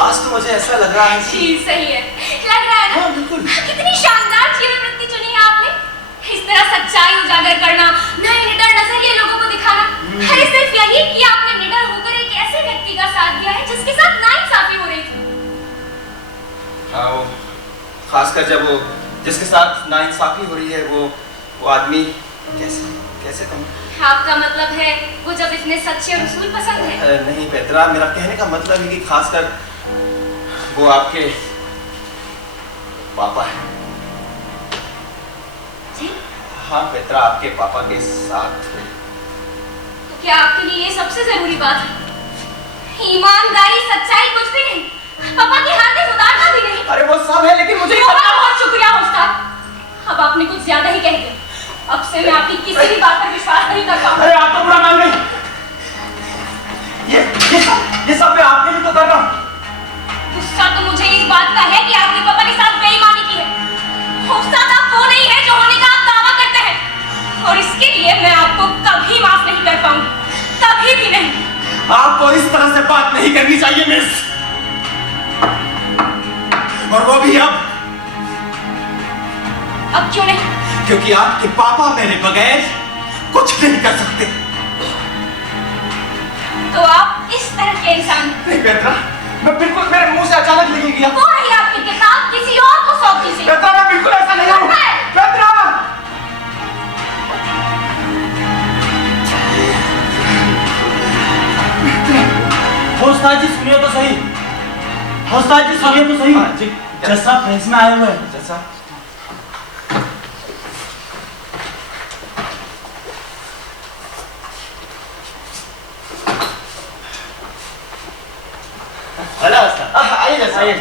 आज तो मुझे ऐसा लग रहा है। जी सही है, लग रहा है ना? हाँ, बिल्कुल। कितनी शानदार जीवन वृत्ति चुनी है आपने। इस तरह सच्चाई उजागर करना, नए निडर नजरिए लोगों को दिखाना। अरे सिर्फ यही कि आपने निडर होकर एक ऐसे व्यक्ति का साथ दिया है जिसके साथ नाइंसाफी हो रही थी। हाँ, खासकर जब वो जिसके साथ नाइंसाफी हो रही है वो आदमी कैसे कहूँ? आपका मतलब है वो जब इतने सच्चे और उसूल पसंद है? नहीं पेत्रा, मेरा कहने का मतलब है कि खासकर वो आपके पापा है। जी? हाँ पेत्रा, आपके पापा के साथ। तो क्या आपके लिए ये सबसे जरूरी बात है? ईमानदारी, सच्चाई कुछ भी नहीं, पापा की हाथ उतारना भी नहीं। अरे वो सब है, लेकिन मुझे बहुत शुक्रिया उस्ताद, अब आपने कुछ ज्यादा ही कह दिया। अब से मैं आपकी किसी भी बात पर विश्वास नहीं करता हूँ। अरे आप तो बुरा मान गई। ये सब मैं आपके लिए तो कर रहा हूँ। गुस्सा तो मुझे इस बात का है कि आपने पापा के साथ बेईमानी की है। उस्ताद, आप वो नहीं है जो होने का आप दावा करते हैं, और इसके लिए मैं आपको कभी माफ नहीं कर पाऊंगी, कभी भी नहीं। आपको इस तरह से बात नहीं करनी चाहिए मिस, और वो भी अब क्यों नहीं? क्योंकि आपके पापा मेरे बगैर कुछ नहीं कर सकते। तो आप इस तरह के इंसान नहीं पेत्रा, मैं बिल्कुल, मेरे मुंह से अचानक निकल गया। वो रही आपकी किताब किसी और को सौंपी थी। पेत्रा, मैं बिल्कुल ऐसा नहीं हूँ। पेत्रा! उस्ताद जी सुनिए तो सही, उस्ताद जी सुनिए तो सही। हाँ, जी। जैसा प्रेस में आए हुए हैं। जैसा हेलो उस्ताद, आइए जैसा, आइए।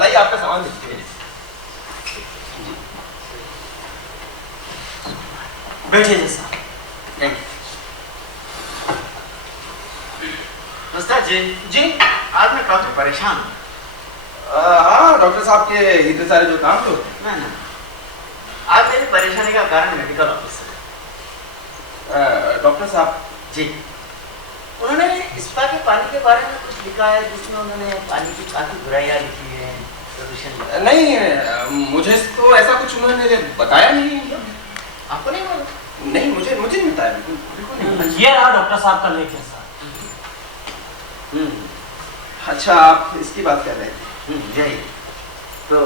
लाइए आपका सामान देखिए। बैठिए जैसा। Thank you. उस्ताद जी, जी आज मैं काफी परेशान हूँ। हाँ, डॉक्टर साहब के इतने सारे जो काम थे ना ना, आज मेरी परेशानी का कारण मेडिकल ऑफिसर। डॉक्टर साहब जी, उन्होंने स्पा के पानी के बारे में कुछ लिखा है जिसमें उन्होंने पानी की काफी बुराइयां लिखी है। प्रोफेशन? नहीं, मुझे तो ऐसा कुछ उन्होंने बताया नहीं। आपको नहीं मालूम? नहीं, मुझे नहीं बताया, बिल्कुल नहीं। ये रहा डॉक्टर साहब का लेख जैसा। अच्छा, आप इसकी बात कर रहे थे? यही तो।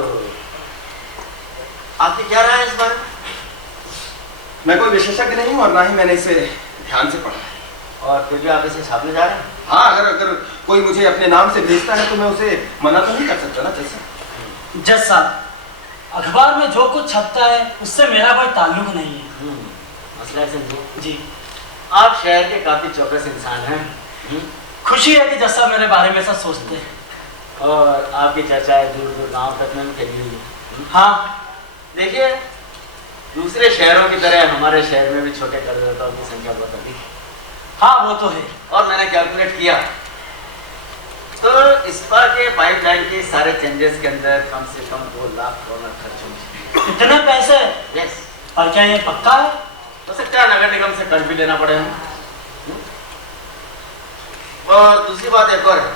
आपकी क्या राय है इस बारे में? मैं कोई विशेषज्ञ नहीं हूँ और ना ही मैंने इसे ध्यान से पढ़ा है। और फिर भी आप इसे छापने जा रहे हैं? हाँ, अगर कोई मुझे अपने नाम से भेजता है तो मैं उसे मना तो नहीं कर सकता ना जज साहब। जज साहब, अखबार में जो कुछ छपता है उससे मेरा कोई ताल्लुक नहीं है। मसला है समझो जी, आप शहर के काफी चौकस इंसान हैं। खुशी है कि जज साहब मेरे बारे में ऐसा सोचते हैं। और आपकी चर्चाएं दूर दूर गांव तक में फैली हुई है। हाँ, देखिए, दूसरे शहरों की तरह हमारे शहर में भी छोटे करदाताओं की संख्या बहुत अधिक है। हाँ वो तो है। और मैंने कैलकुलेट किया तो इस्पा के पाइपलाइन के सारे चेंजेस के अंदर कम से कम 2 लाख करोड़ खर्च होंगे। इतने पैसे? यस। और क्या ये पक्का है? हो सकता है नगर निगम से कर्ज भी लेना पड़े हमें। और दूसरी बात एक और है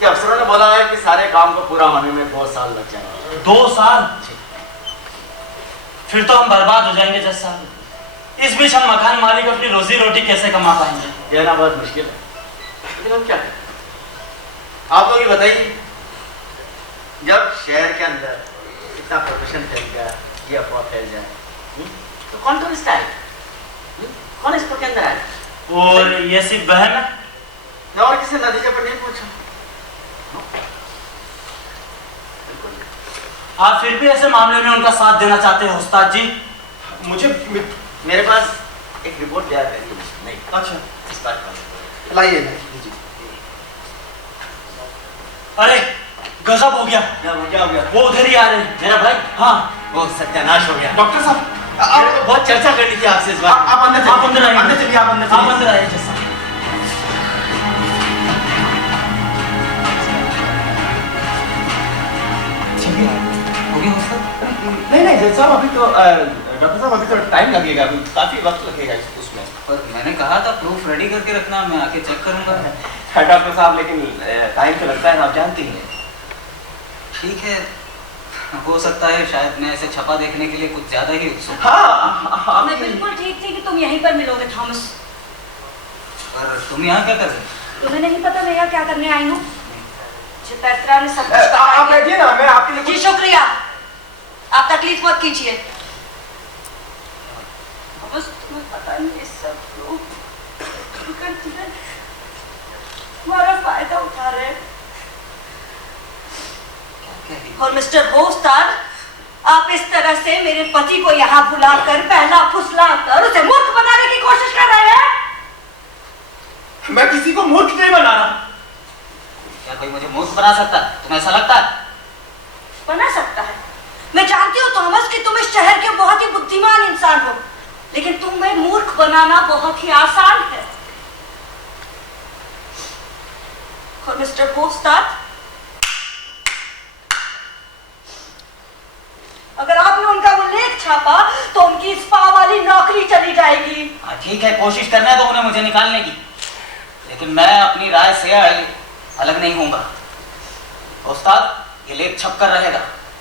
कि अफसरों ने बोला है कि सारे काम को पूरा होने में 2 साल लग जाएंगे। 2 साल? फिर तो हम बर्बाद हो जाएंगे जज साहब। इस बीच हम मकान मालिक अपनी रोजी रोटी कैसे कमा पाएंगे? कहना बहुत मुश्किल है, लेकिन हम क्या करें? आप लोग ये बताइए, जब शहर के अंदर इतना प्रोफेशन फैल गया, ये अफवाह फैल जाए, तो कौन टूरिस्ट आए? कौन इस पर के अंदर आए? और ये सिर्फ बहम है? मैं और किसी नतीजे पर नहीं पूछा। आप फिर भी ऐसे मामले में उनका साथ देना चाहते हैं उस्ताद जी? मेरे पास एक रिपोर्ट तैयार करी है। नहीं, अच्छा, इस बात का लाइए। अरे गजब हो गया। क्या हो गया? वो उधर ही आ रहे हैं। मेरा भाई? हाँ। वो सत्यानाश हो गया। डॉक्टर साहब, मेरे को बहुत चर्चा करनी थी आपसे इस बात। आप अंदर आप अंदर आइए। अंदर चलिए, आप अंदर आप चलिए। अंदर आइए जज साहब। नहीं जज साहब, अभी तो डॉक्टर साहब अभी तो टाइम लगेगा, अभी काफी वक्त लगेगा उसमें। पर मैंने कहा था प्रूफ रेडी करके रखना, मैं आके चेक करूंगा। डॉक्टर साहब, लेकिन टाइम तो लगता है ना, आप जानती हैं। ठीक है, हो सकता है शायद मैं इसे छपा देखने के लिए कुछ ज्यादा ही उत्सुक। हाँ, मैं बिल्कुल ठीक थी कि तुम यहीं पर मिलोगे थॉमस। पर तुम यहाँ क्या कर रहे हो? तुम्हें नहीं पता मैं यहाँ क्या करने आई हूँ? मुझे पैत्रा ने सब कुछ आप बताया। बैठिए ना, मैं आपके लिए जी कुछ- शुक्रिया, आप तकलीफ मत कीजिए। बस तुम्हें पता नहीं, सब लोग हमारा फायदा उठा रहे हैं। और मिस्टर होस्टार, आप इस तरह से मेरे पति को यहाँ बुलाकर पहला फुसलाकर उसे मूर्ख बनाने की कोशिश कर रहे हैं। मैं किसी को मूर्ख नहीं बना रहा। क्या कोई मुझे मूर्ख बना सकता है? तुम्हें ऐसा लगता है? बना सकता है। मैं जानती हूँ थॉमस कि तुम इस शहर के बहुत ही बुद्धिमान इंसान हो, लेकिन तुम्हें मूर्ख बनाना बहुत ही आसान है। और मिस्टर होस्टार, अगर आपने उनका वो लेख छापा तो उनकी स्पा वाली नौकरी चली जाएगी। हाँ ठीक है, कोशिश करने दो उन्हें मुझे निकालने की, लेकिन मैं अपनी राय से अलग नहीं होऊंगा। उस्ताद, ये लेख छप कर रहेगा।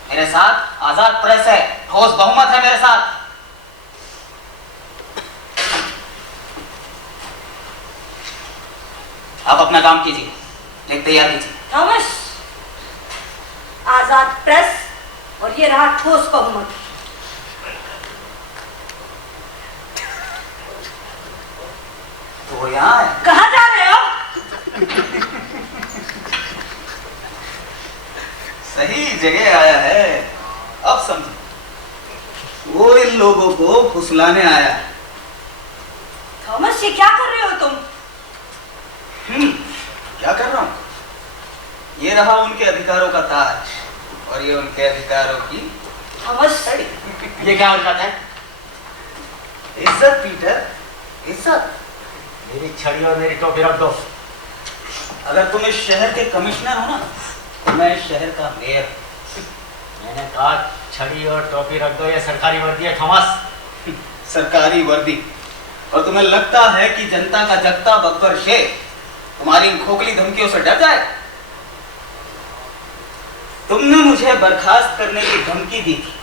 मेरे साथ आजाद प्रेस है, ठोस बहुमत है मेरे साथ। आप अपना काम कीजिए, लेख तैयार कीजिए। थॉमस, आजाद प्रेस और ये रहा ठोस बहुमत। तो वो यहाँ है। कहाँ जा रहे हो? सही जगह आया है, अब समझो। वो इन लोगों को फुसलाने आया। थॉमस, ये क्या कर रहे हो तुम? क्या कर रहा हूँ? ये रहा उनके अधिकारों का ताज और ये उनके अधिकारों की थॉमस, ये क्या हरकत है? इज्जत पीटर, इज्जत। मेरी छड़ी और मेरी टोपी रख दो। अगर तुम इस शहर के कमिश्नर हो ना, तो मैं इस शहर का मेयर। मैंने कहा छड़ी और टोपी रख दो, ये सरकारी वर्दी है थॉमस। सरकारी वर्दी। और तुम्हें लगता है कि जनता का जगता बब्बर शेर तुम्हारी इन खोखली धमकियों से डर जाए? तुमने मुझे बर्खास्त करने की धमकी दी थी,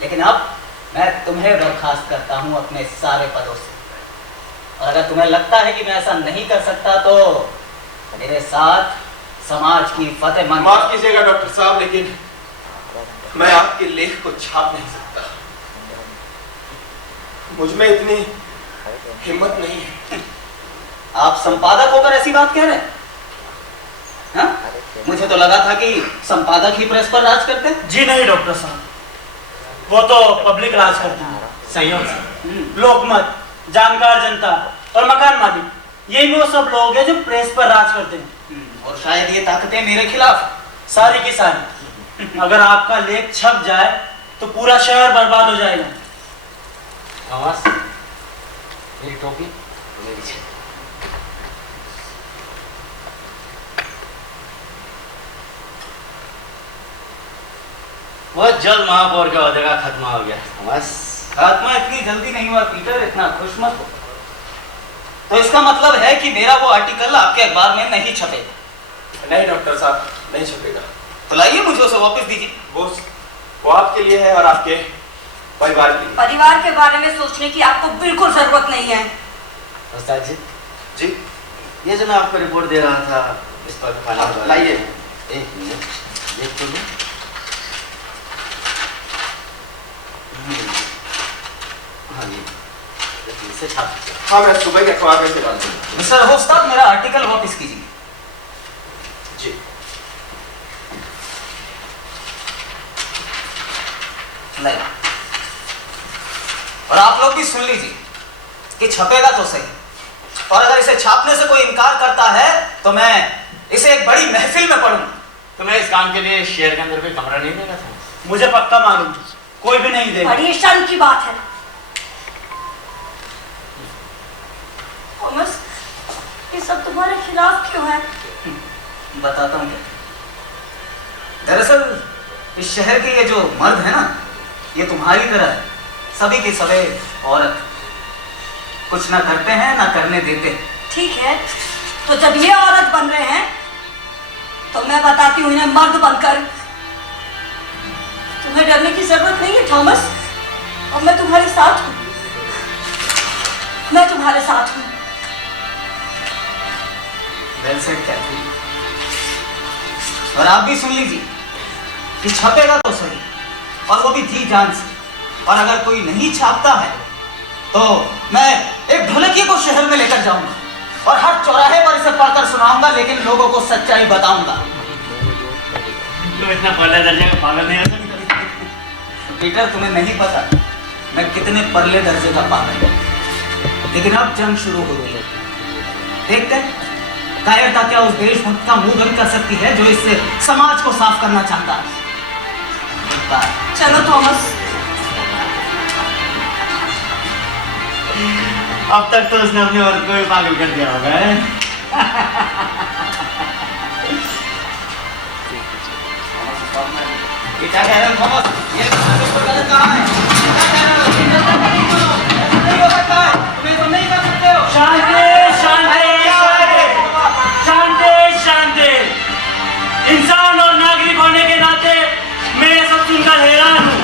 लेकिन अब मैं तुम्हें बर्खास्त करता हूं अपने सारे पदों से। और अगर तुम्हें लगता है कि मैं ऐसा नहीं कर सकता तो मेरे साथ समाज की फतेह मन। माफ कीजिएगा डॉक्टर साहब, लेकिन मैं आपके लेख को छाप नहीं सकता। मुझ में इतनी हिम्मत नहीं है। आप संपादक होकर ऐसी बात कह रहे हैं? हाँ? मुझे तो लगा था कि संपादक ही प्रेस पर राज करते हैं। जी नहीं डॉक्टर साहब, वो तो पब्लिक राज करती है, सहयोग से। लोकमत, जानकार जनता और मकान मालिक, यही वो सब लोग हैं जो प्रेस पर राज करते हैं। और शायद ये ताकतें मेरे खिलाफ सारी की सारी। अगर आपका लेख छप जाए तो पूरा शहर बर्बाद हो जाएगा। थॉमस, मेरी टोपी, मेरी छत। वो जल महापौर के ओहदे का खत्मा हो गया थॉमस। खात्मा इतनी जल्दी नहीं हुआ पीटर, इतना खुश मत हो। तो इसका मतलब है कि मेरा वो आर्टिकल आपके अखबार में नहीं छपेगा? नहीं डॉक्टर साहब, नहीं छपेगा। तो लाइए, मुझे उसे वापस दीजिए। बॉस, वो आपके लिए है और आपके परिवार के लिए। परिवार के बारे में सोचने की आपको बिल्कुल जरूरत नहीं है। उस्ताद जी, जी ये जो मैं आपको रिपोर्ट दे रहा था इस पर खाना लाइए। एक मिनट, देख तो लो। हाँ जी, इसे छाप दीजिए। हाँ, मैं सुबह के अखबार में से डाल दूंगा। मिस्टर होस्टाद, मेरा आर्टिकल वापस कीजिए। जी। लाइए। और आप लोग भी सुन लीजिए कि छपेगा तो सही, और अगर इसे छापने से कोई इनकार करता है तो मैं इसे एक बड़ी महफिल में पढ़ूंगा। तुम्हें इस काम के लिए शहर के अंदर कोई कमरा नहीं देगा था? मुझे पक्का मालूम, कोई भी नहीं देगा। बड़ी शर्म की बात है। थॉमस, ये सब तुम्हारे खिलाफ क्यों है? बताता हूँ क्या। दरअसल इस शहर के ये जो मर्द है ना, ये तुम्हारी तरह है, सभी के सभी औरत, कुछ ना करते हैं ना करने देते हैं। ठीक है, तो जब ये औरत बन रहे हैं तो मैं बताती हूँ इन्हें मर्द बनकर। तुम्हें डरने की जरूरत नहीं है थॉमस, और मैं तुम्हारे साथ हूँ। मैं तुम्हारे साथ हूँ। Well said Catherine. और आप भी सुन लीजिए कि छपेगा तो सही, और वो भी जी जान से। और अगर कोई नहीं छापता है तो मैं एक ढोलकिये को शहर में लेकर जाऊंगा और हर चौराहे पर इसे पढ़कर सुनाऊंगा, लेकिन लोगों को सच्चाई बताऊंगा। तुम इतना पहले दर्जे का पागल नहीं हो सकता। पीटर, तुम्हें नहीं पता मैं कितने परले दर्जे का पागल हूं। लेकिन अब जंग शुरू हो गई है। देखते हैं कायरता क्या उस देशभक्त का मुंह बंद कर सकती है जो इससे समाज को साफ करना चाहता है। चलो थॉमस। अब तक तो उसने अपनी औरत को भी पागल कर दिया होगा। ये क्या कह रहे हो थॉमस? ये गलत कहाँ है? क्या कह रहे हो? नहीं हो सकता है, तुम ये सब नहीं कर सकते हो। शांति शांति शांति शांति। इंसान और नागरिक होने के नाते मैं ये सब सुनकर हैरान हूँ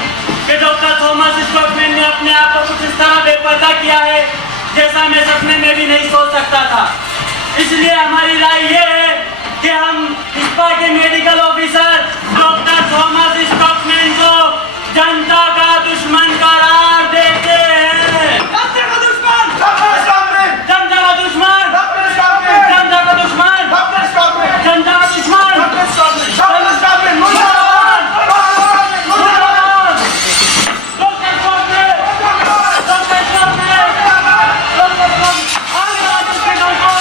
कि डॉक्टर थॉमस स्टॉकमैन ने अपने आप को कुछ इस तरह बेपर्दा किया है जैसा मैं सपने में भी नहीं सोच सकता था। इसलिए हमारी राय ये है कि हम इस्पा के medical officer doctor Thomas stockman को जनता का दुश्मन करार देते हैं। जनता का दुश्मन डॉक्टर स्टॉकमैन, जनता का दुश्मन डॉक्टर स्टॉकमैन, जनता का दुश्मन डॉक्टर स्टॉकमैन, जनता का दुश्मन डॉक्टर स्टॉकमैन, डॉक्टर स्टॉकमैन, मुर्दाबाद, मुर्दाबाद, मुर्दाबाद, doctor stockman, doctor stockman, doctor stockman, आगे वाले के डॉक्टर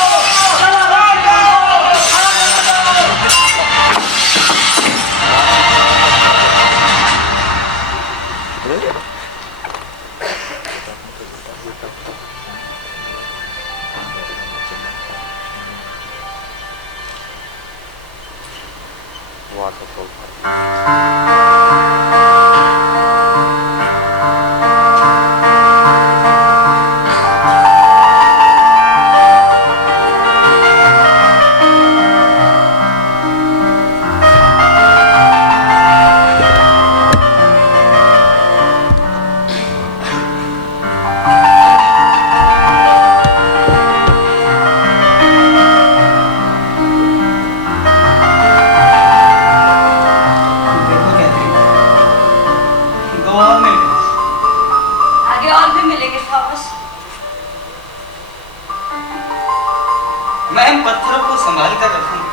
मैं इन पत्थरों को संभाल कर रखूंगा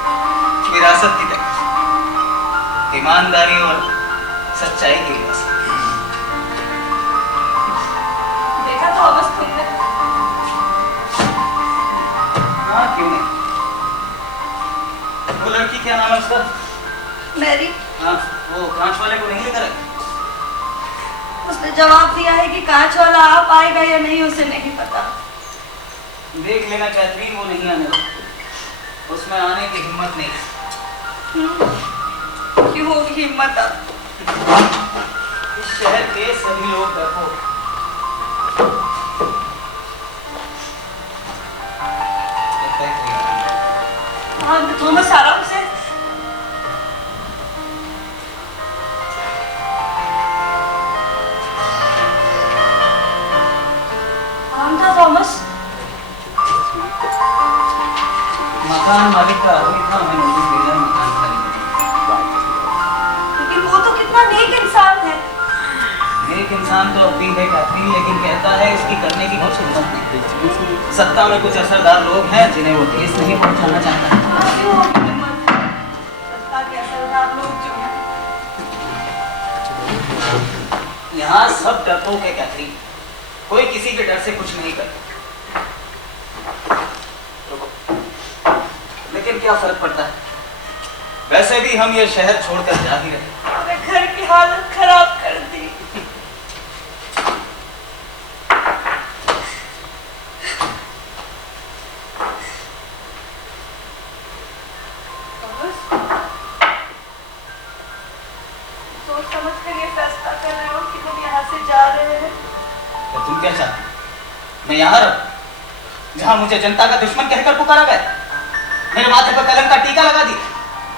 विरासत की तरह, ईमानदारी और सच्चाई की विरासत। देखा थॉमस तुमने? हाँ, क्यों नहीं। वो लड़की क्या नाम है उसका? मैरी। हाँ, वो कांच वाले को नहीं लेकर आई? उसने जवाब दिया है कि कांच वाला आ पाएगा या नहीं उसे नहीं पता। देख लेना कैथरीन, वो नहीं आने वाला, उसमें आने की हिम्मत नहीं। क्यों होगी हिम्मत अब? इस शहर के सभी लोग डरपोक। हाँ, थॉमस आराम से। थॉमस, मकान मालिक का आदमी था, मैंने नोटिस भेजा मकान खाली कर। लेकिन वो तो कितना नेक इंसान है। नेक इंसान तो अब भी है कैथरीन, लेकिन कहता है इसकी करने की कुछ हिम्मत नहीं। सत्ता में कुछ असरदार लोग हैं जिन्हें वो ठेस नहीं पहुंचाना चाहता। क्यों होगी हिम्मत? सत्ता के असरदार लोग जो हैं। यहाँ सब डरपोक है कैथरीन, कोई किसी के डर से कुछ नहीं करता। लेकिन क्या फर्क पड़ता है, वैसे भी हम ये शहर छोड़कर जा ही रहे। अरे घर की हालत खराब कर दी। सोच समझ कर ये फैसला कर रहे हो कि तुम यहाँ से जा रहे हैं? तो तुम क्या चाहती? मैं यहाँ रहूं जहाँ मुझे जनता का दुश्मन कहकर पुकारा गया, मेरे माथे पर कलम का टीका लगा दिया,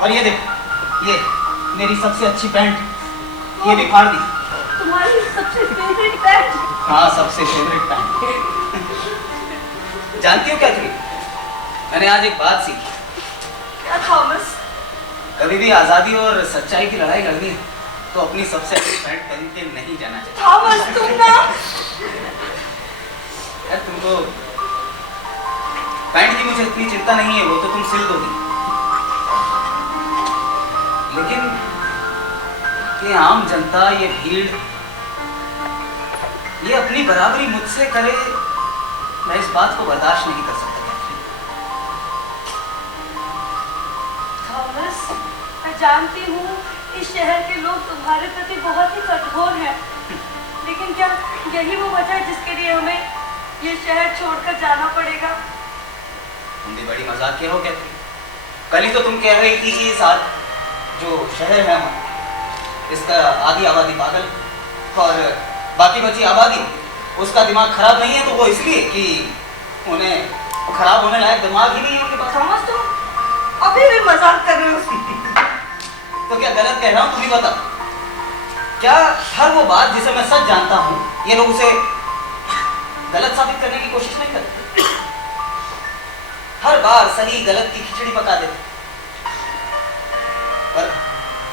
और ये देखो, ये मेरी सबसे अच्छी पैंट, ये भी फाड़ दी। तुम्हारी सबसे फेवरेट पैंट? हाँ, सबसे फेवरेट पैंट। जानती हो क्या थी, मैंने आज एक बात सीखी। क्या थॉमस? कभी भी आजादी और सच्चाई की लड़ाई लड़नी है तो अपनी सबसे अच्छी पैंट पहन के नहीं जाना चाहिए। थॉमस तुम ना, यार तुमको पैंट की मुझे इतनी चिंता नहीं है, वो तो तुम सिल दोगी, लेकिन ये आम जनता, ये भीड़, ये अपनी बराबरी मुझसे करे, मैं इस बात को बर्दाश्त नहीं कर सकता। थॉमस, मैं जानती हूँ इस शहर के लोग तुम्हारे प्रति बहुत ही कठोर हैं, लेकिन क्या यही वो वजह है जिसके लिए हमें ये शहर छोड़कर जाना पड़ेगा? तुम भी बड़ी मजाक के हो क्या? कल ही तो तुम कह रही थी कि इस जो शहर है इसका आधी आबादी पागल और बाकी बची आबादी उसका दिमाग खराब नहीं है, तो वो इसलिए कि उन्हें खराब होने लायक दिमाग ही नहीं है उनके पास। थॉमस तुम अभी भी मजाक कर रहे हो? तो क्या गलत कह रहा हूँ, तुम ही बताओ। क्या हर वो बात जिसे मैं सच जानता हूँ ये लोग उसे गलत साबित करने की कोशिश नहीं करते? हर बार सही गलत की खिचड़ी पका देते। पर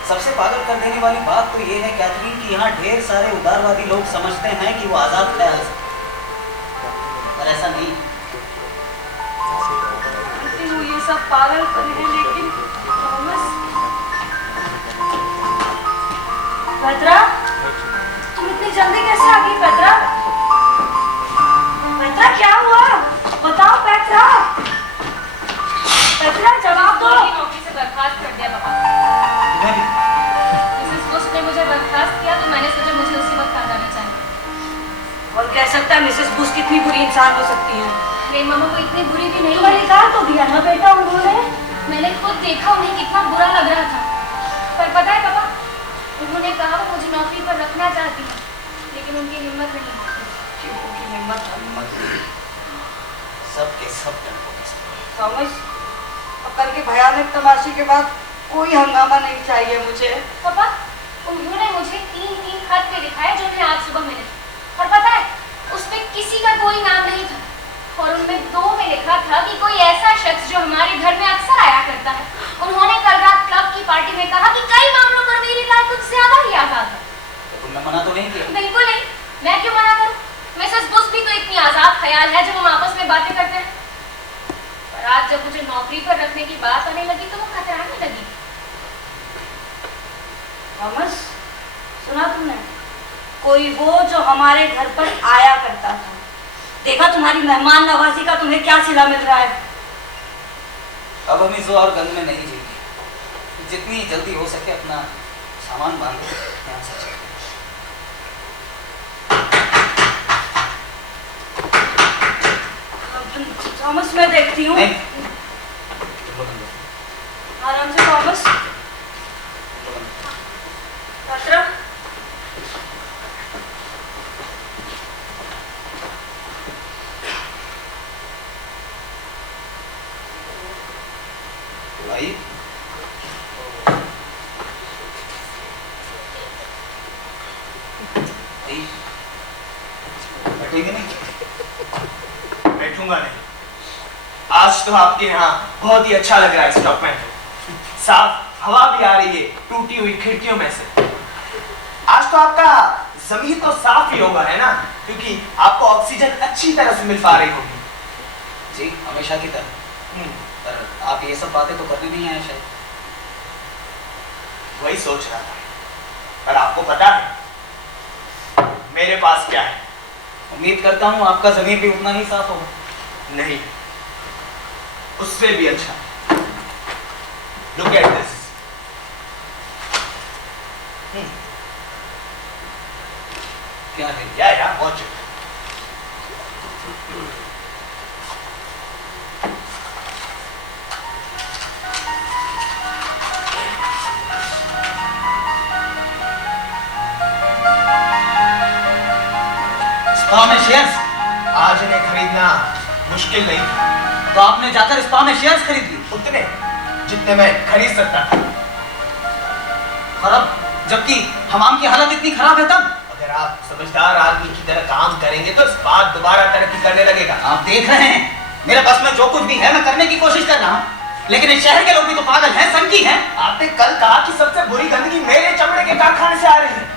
सबसे पागल कर देने वाली बात तो ये है कैथरीन कि यहाँ ढेर सारे उदारवादी लोग समझते हैं कि वो आजाद ख्याल से, पर ऐसा नहीं। जानती हूँ ये सब पागलपन है, लेकिन थॉमस। पेट्रा, तुम इतनी जल्दी कैसे आ गई पेट्रा? पेट्रा क्या हुआ? बताओ पेट्रा। पेट्रा जवाब दो। नौकरी से बर्खास्त कर दिया पापा। मिसेस बुश ने मुझे बर्खास्त किया, तो मैंने सोचा मुझे उसी वक्त आ जाना चाहिए। और कह सकता है मिसेस बुश कितनी बुरी इंसान हो सकती है? अरे मामा वो इतनी बुरी भी नहीं तुम्हें है। निकाल तो दिया ना बेटा उन्होंने। मैंने खुद देखा उन्हें कितना बुरा लग रहा था, पर पता है पापा, उन्होंने कहा वो मुझे नौकरी पर रखना चाहती है, लेकिन उनकी हिम्मत नहीं है। उनकी हिम्मत सबके सब डरपोक। थॉमस, अब कल के भयानक तमाशे के बाद कोई हंगामा नहीं चाहिए मुझे। पापा, उन्होंने मुझे 3 खत पे दिखाए जो उन्हें आज सुबह मिले, और पता है उसमें किसी का कोई नाम नहीं था, और उनमें 2 में लिखा था कि कोई ऐसा शख्स जो हमारे घर में अक्सर आया करता है। उन्होंने कल रात क्लब की पार्टी में कहा कि कई मामलों पर मेरी राय कुछ ज्यादा ही आजाद है। तो तुमने मना तो नहीं किया? बिल्कुल नहीं, मैं क्यों मना करूं? मिसेस बुश भी तो इतनी आजाद ख्याल है जब हम आपस में बातें करते हैं। पर रात जब मुझे नौकरी पर रखने की बात आने लगी तो वो कतराने लगी। थॉमस, सुना तुमने? कोई वो जो हमारे घर पर आया करता था। देखा तुम्हारी मेहमान नवाजी का तुम्हें क्या सिला मिल रहा है। अब हम इस और गंज में नहीं जिएंगे। जितनी जल्दी हो सके अपना सामान बांधो, यहाँ से चलो। थॉमस, मैं देखती हूँ। नहीं, आराम से थॉमस। पत्रा। भाई, बैठेंगे नहीं? बैठूंगा नहीं। आज तो आपके यहाँ बहुत ही अच्छा लग रहा है स्टॉकमैन। साफ हवा भी आ रही है टूटी हुई खिड़कियों में से। आज तो आपका जमीन तो साफ ही होगा, है ना? क्योंकि आपको ऑक्सीजन अच्छी तरह से मिल पा रही होगी। जी, हमेशा की तरह। पर आप ये सब बातें तो करने नहीं आए शायद। वही सोच रहा था। पर आपको पता है मेरे पास क्या है? उम्मीद करता हूँ आपका जमीन भी उतना ही साफ होगा। नहीं, उससे भी अच्छा। Look at this. क्या है? Yeah, watch it. स्पा में शेयर्स? आज इन्हें खरीदना मुश्किल नहीं था। तो आपने जाकर स्पा में शेयर्स खरीद लिए? उतने जितने मैं खरीद सकता था। खराब, जबकि हमाम की हालत इतनी खराब है तब। अगर आप समझदार आदमी की तरह काम करेंगे तो इस बात दोबारा तरक्की करने लगेगा। आप देख रहे हैं, मेरे पास में जो कुछ भी है मैं करने की कोशिश कर रहा हूँ, लेकिन इस शहर के लोग भी तो पागल हैं, सनकी हैं। आपने कल कहा कि सबसे बुरी गंदगी मेरे चमड़े के कारखाने से आ रही है।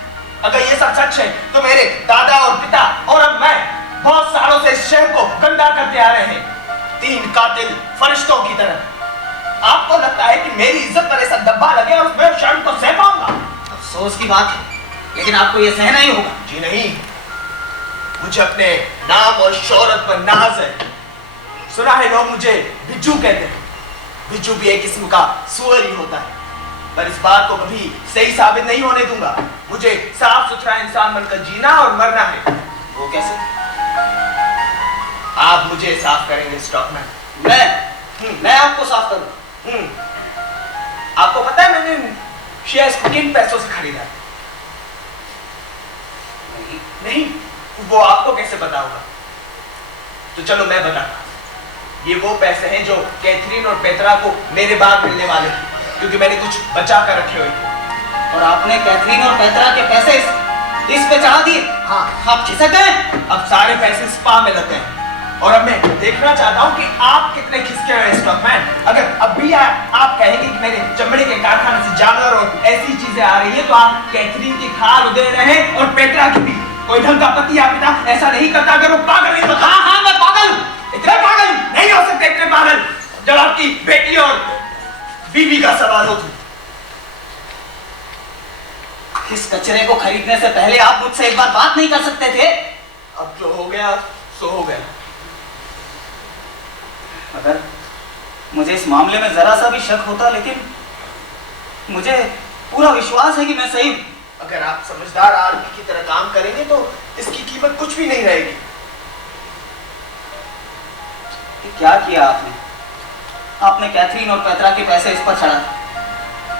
अगर ये सब सच है तो मेरे दादा और पिता और अब मैं बहुत सालों से इस शहर को गंदा करते आ रहे हैं, 3 कातिल फरिश्तों की तरह। आपको लगता है कि मेरी इज्जत पर ऐसा धब्बा लगे और मैं शर्म को सह पाऊंगा? अफसोस की बात है, लेकिन आपको ये सहना ही होगा। जी नहीं, मुझे अपने नाम और शोहरत पर नाज है। सुना है लोग मुझे बिज्जू कहते हैं। बिज्जू भी एक किस्म का सुअर ही होता है, पर इस बात को कभी सही साबित नहीं होने दूंगा। मुझे साफ सुथरा इंसान बनकर जीना और मरना है। वो कैसे? आप मुझे साफ करेंगे स्टॉकमैन? मैं आपको साफ करूंगा। आपको पता है मैंने शेयर्स को किन पैसों से खरीदा? नहीं, वो आपको कैसे पता होगा? तो चलो मैं बताता। ये वो पैसे हैं जो कैथरीन और पेत्रा को मेरे बाद मिलने वाले थे, क्योंकि मैंने कुछ बचा कर रखे हुए थे। और आपने कैथरीन और पेत्रा के पैसे इस पे चढ़ा दिए? हाँ, आप खिसक गए? अब सारे पैसे स्पा में लगे हैं। और अब मैं देखना चाहता हूँ कि आप कितने खिसके हुए स्टॉकमैन। अगर अब भी आप कहेंगे कि मेरे चमड़े के कारखाने से जानवर और ऐसी चीजें आ रही है, तो आप कैथरीन की खाल उधेड़ रहे हैं और पेत्रा की भी। कोई ढंग का पति या पिता ऐसा नहीं करता अगर वो पागल नहीं होता। हाँ, मैं पागल हूँ। इतने पागल नहीं हो सकते, इतने पागल जब आपकी बेटी और बीवी का सवाल हो। इस कचरे को खरीदने से पहले आप मुझसे एक बार बात नहीं कर सकते थे? अब जो हो गया सो हो गया। अगर मुझे इस मामले में जरा सा भी शक होता, लेकिन मुझे पूरा विश्वास है कि मैं सही हूं। अगर आप समझदार आदमी की तरह काम करेंगे तो इसकी कीमत कुछ भी नहीं रहेगी। क्या किया आपने? आपने कैथरीन और पेत्रा के पैसे इस पर चढ़ा,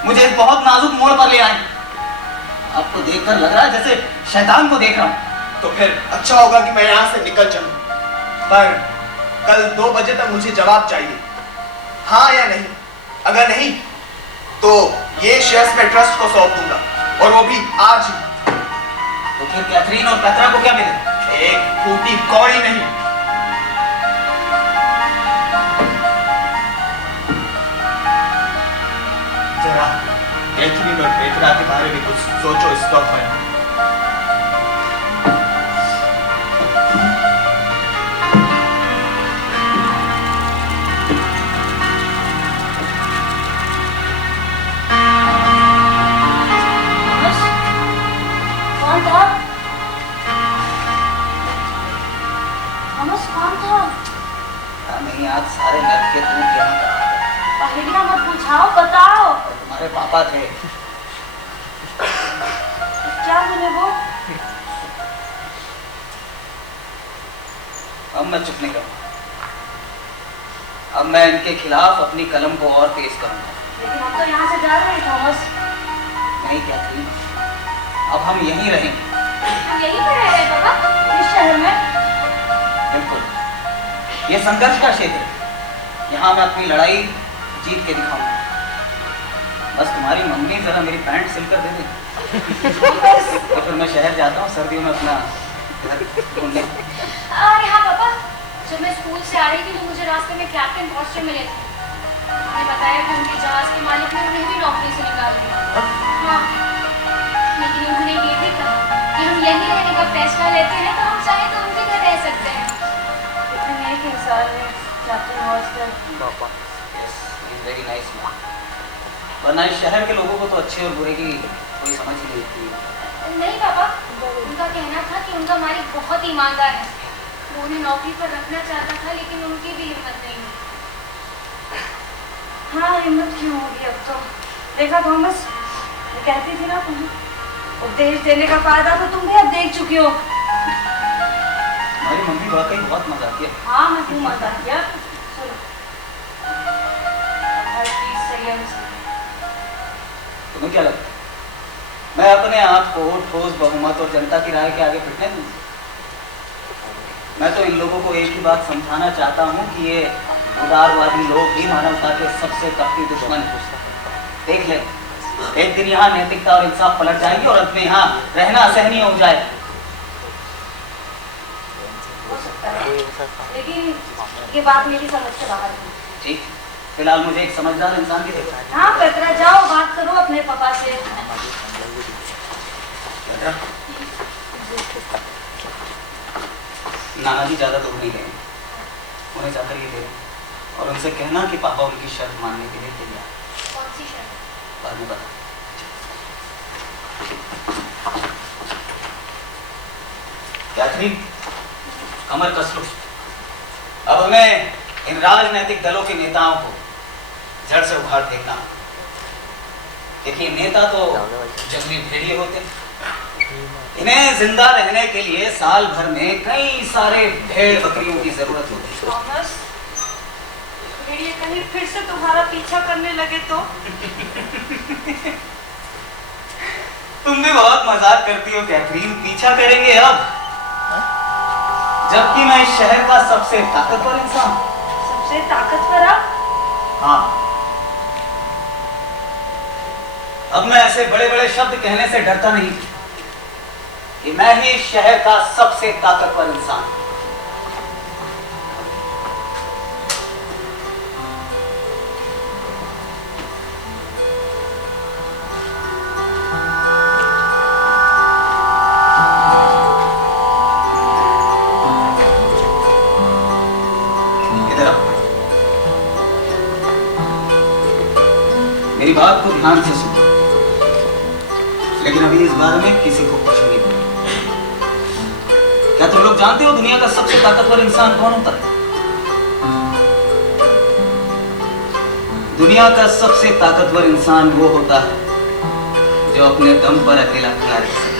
मुझे इस बहुत नाजुक मोड़ पर ले आए। आपको देखकर लग रहा है जैसे शैतान को देख रहा हूं। तो फिर अच्छा होगा कि मैं यहाँ से निकल चलूं। पर कल 2 बजे तक मुझे जवाब चाहिए, हाँ या नहीं। अगर नहीं तो ये शेयर्स में ट्रस्ट को सौंप दूंगा, और वो भी आज ही। तो फिर कैथरीन और पेत्रा को क्या मिले? एक फूटी कौड़ी नहीं। जरा कैथरीन और पेत्रा के बारे में कुछ सोचो स्टॉकमैन। नहीं आज सारे नर्क के दूध यहाँ कहाँ गए? पहेलियां मत बुझाओ, बताओ तुम्हारे पापा थे। क्या बोले वो? अब मैं चुप नहीं रहूंगा। अब मैं इनके खिलाफ अपनी कलम को और तेज करूंगा। लेकिन हम तो यहाँ से जा रहे हैं थॉमस। नहीं कहती, अब हम यहीं रहेंगे। हम यहीं पर रह रहे हैं पापा, इस शहर में? बिल्कुल, ये संघर्ष का क्षेत्र है। यहाँ मैं अपनी लड़ाई जीत के दिखाऊंगा। बस तुम्हारी मम्मी जरा मेरी पैंट सिलकर दे दे तो फिर मैं शहर जाता हूँ सर्दियों में अपना घर ढूंढने। अरे हाँ पापा, जब मैं स्कूल से आ रही थी तो मुझे रास्ते में कैप्टन फॉस्टर मिले थे। उन्होंने बताया कि उनके जहाज के मालिक ने उन्हें भी नौकरी से निकाल दिया। हाँ, लेकिन उन्होंने ये भी कहा कि हम यहीं रहने का फैसला लेते हैं तो हम चाहे तो उनके घर रह सकते हैं। इतने एक इंसान है कैप्टन फॉस्टर। पापा वेरी नाइस मैन। वरना इस शहर के लोगों को तो अच्छे और बुरे की कोई समझ ही नहीं होती। नहीं पापा, उनका कहना था कि उनका मालिक बहुत ईमानदार है। वो उन्हें नौकरी पर रखना चाहता था लेकिन उनकी भी हिम्मत नहीं हुई। हाँ, हिम्मत क्यों होगी अब तो। देखा थॉमस, मैं कहती थी ना तुम्हें, उपदेश देने का फायदा तो तुम भी अब देख चुकी हो। हमारी मम्मी वाकई बहुत मजाकिया है। हाँ, मैं क्यों मजाक किया? सुनो, हर चीज संयम से। तुम्हें क्या लगता है मैं अपने आप को ठोस बहुमत और जनता की राय के आगे पिटने दूं? मैं तो इन लोगों को एक ही बात समझाना चाहता हूँ कि ये उदारवादी लोग ही मानवता के सबसे कपटी दुश्मन हैं। देख ले, एक दिन यहाँ नैतिकता और इंसाफ पलट जाएगी और अंत में यहाँ रहना असहनीय हो जाए। हो सकता है, लेकिन ये बात मेरी समझ से बाहर है। ठीक, फिलहाल मुझे एक समझदार इंसान की जरूरत है। हाँ पेत्रा, जाओ बात करो अपने पापा से। पेत्रा, नाना जी ज्यादा दूर नहीं गए, उन्हें जाकर ये दे और उनसे कहना कि पापा उनकी शर्त मानने के लिए तैयार। कौन सी शर्त? बाद में बता। कैथरीन, कमर कस लो। अब हमें इन राजनीतिक दलों के नेताओं को जड़ से उखाड़ फेंकना। देखिए, नेता तो जंगली भेड़िए होते हैं। इन्हें जिंदा रहने के लिए साल भर में कई सारे भेड़ बकरियों की जरूरत होती है। थॉमस, भेड़िए कहीं फिर से तुम्हारा पीछा करने लगे तो? तुम भी बहुत मजाक करती हो कैथरीन। पीछा करेंगे अब, जबकि मैं इस शहर का सबसे ताकतवर इंसान। सबसे ताकतवर आप? हाँ, अब मैं ऐसे बड़े बड़े शब्द कहने से डरता नहीं कि मैं ही इस शहर का सबसे ताकतवर इंसान। इधर आओ, मेरी बात को ध्यान से सुनो, लेकिन अभी इस बारे में किसी को कुछ नहीं बोलना। क्या तुम लोग जानते हो दुनिया का सबसे ताकतवर इंसान कौन होता है? दुनिया का सबसे ताकतवर इंसान वो होता है जो अपने दम पर अकेला खड़ा रह सके।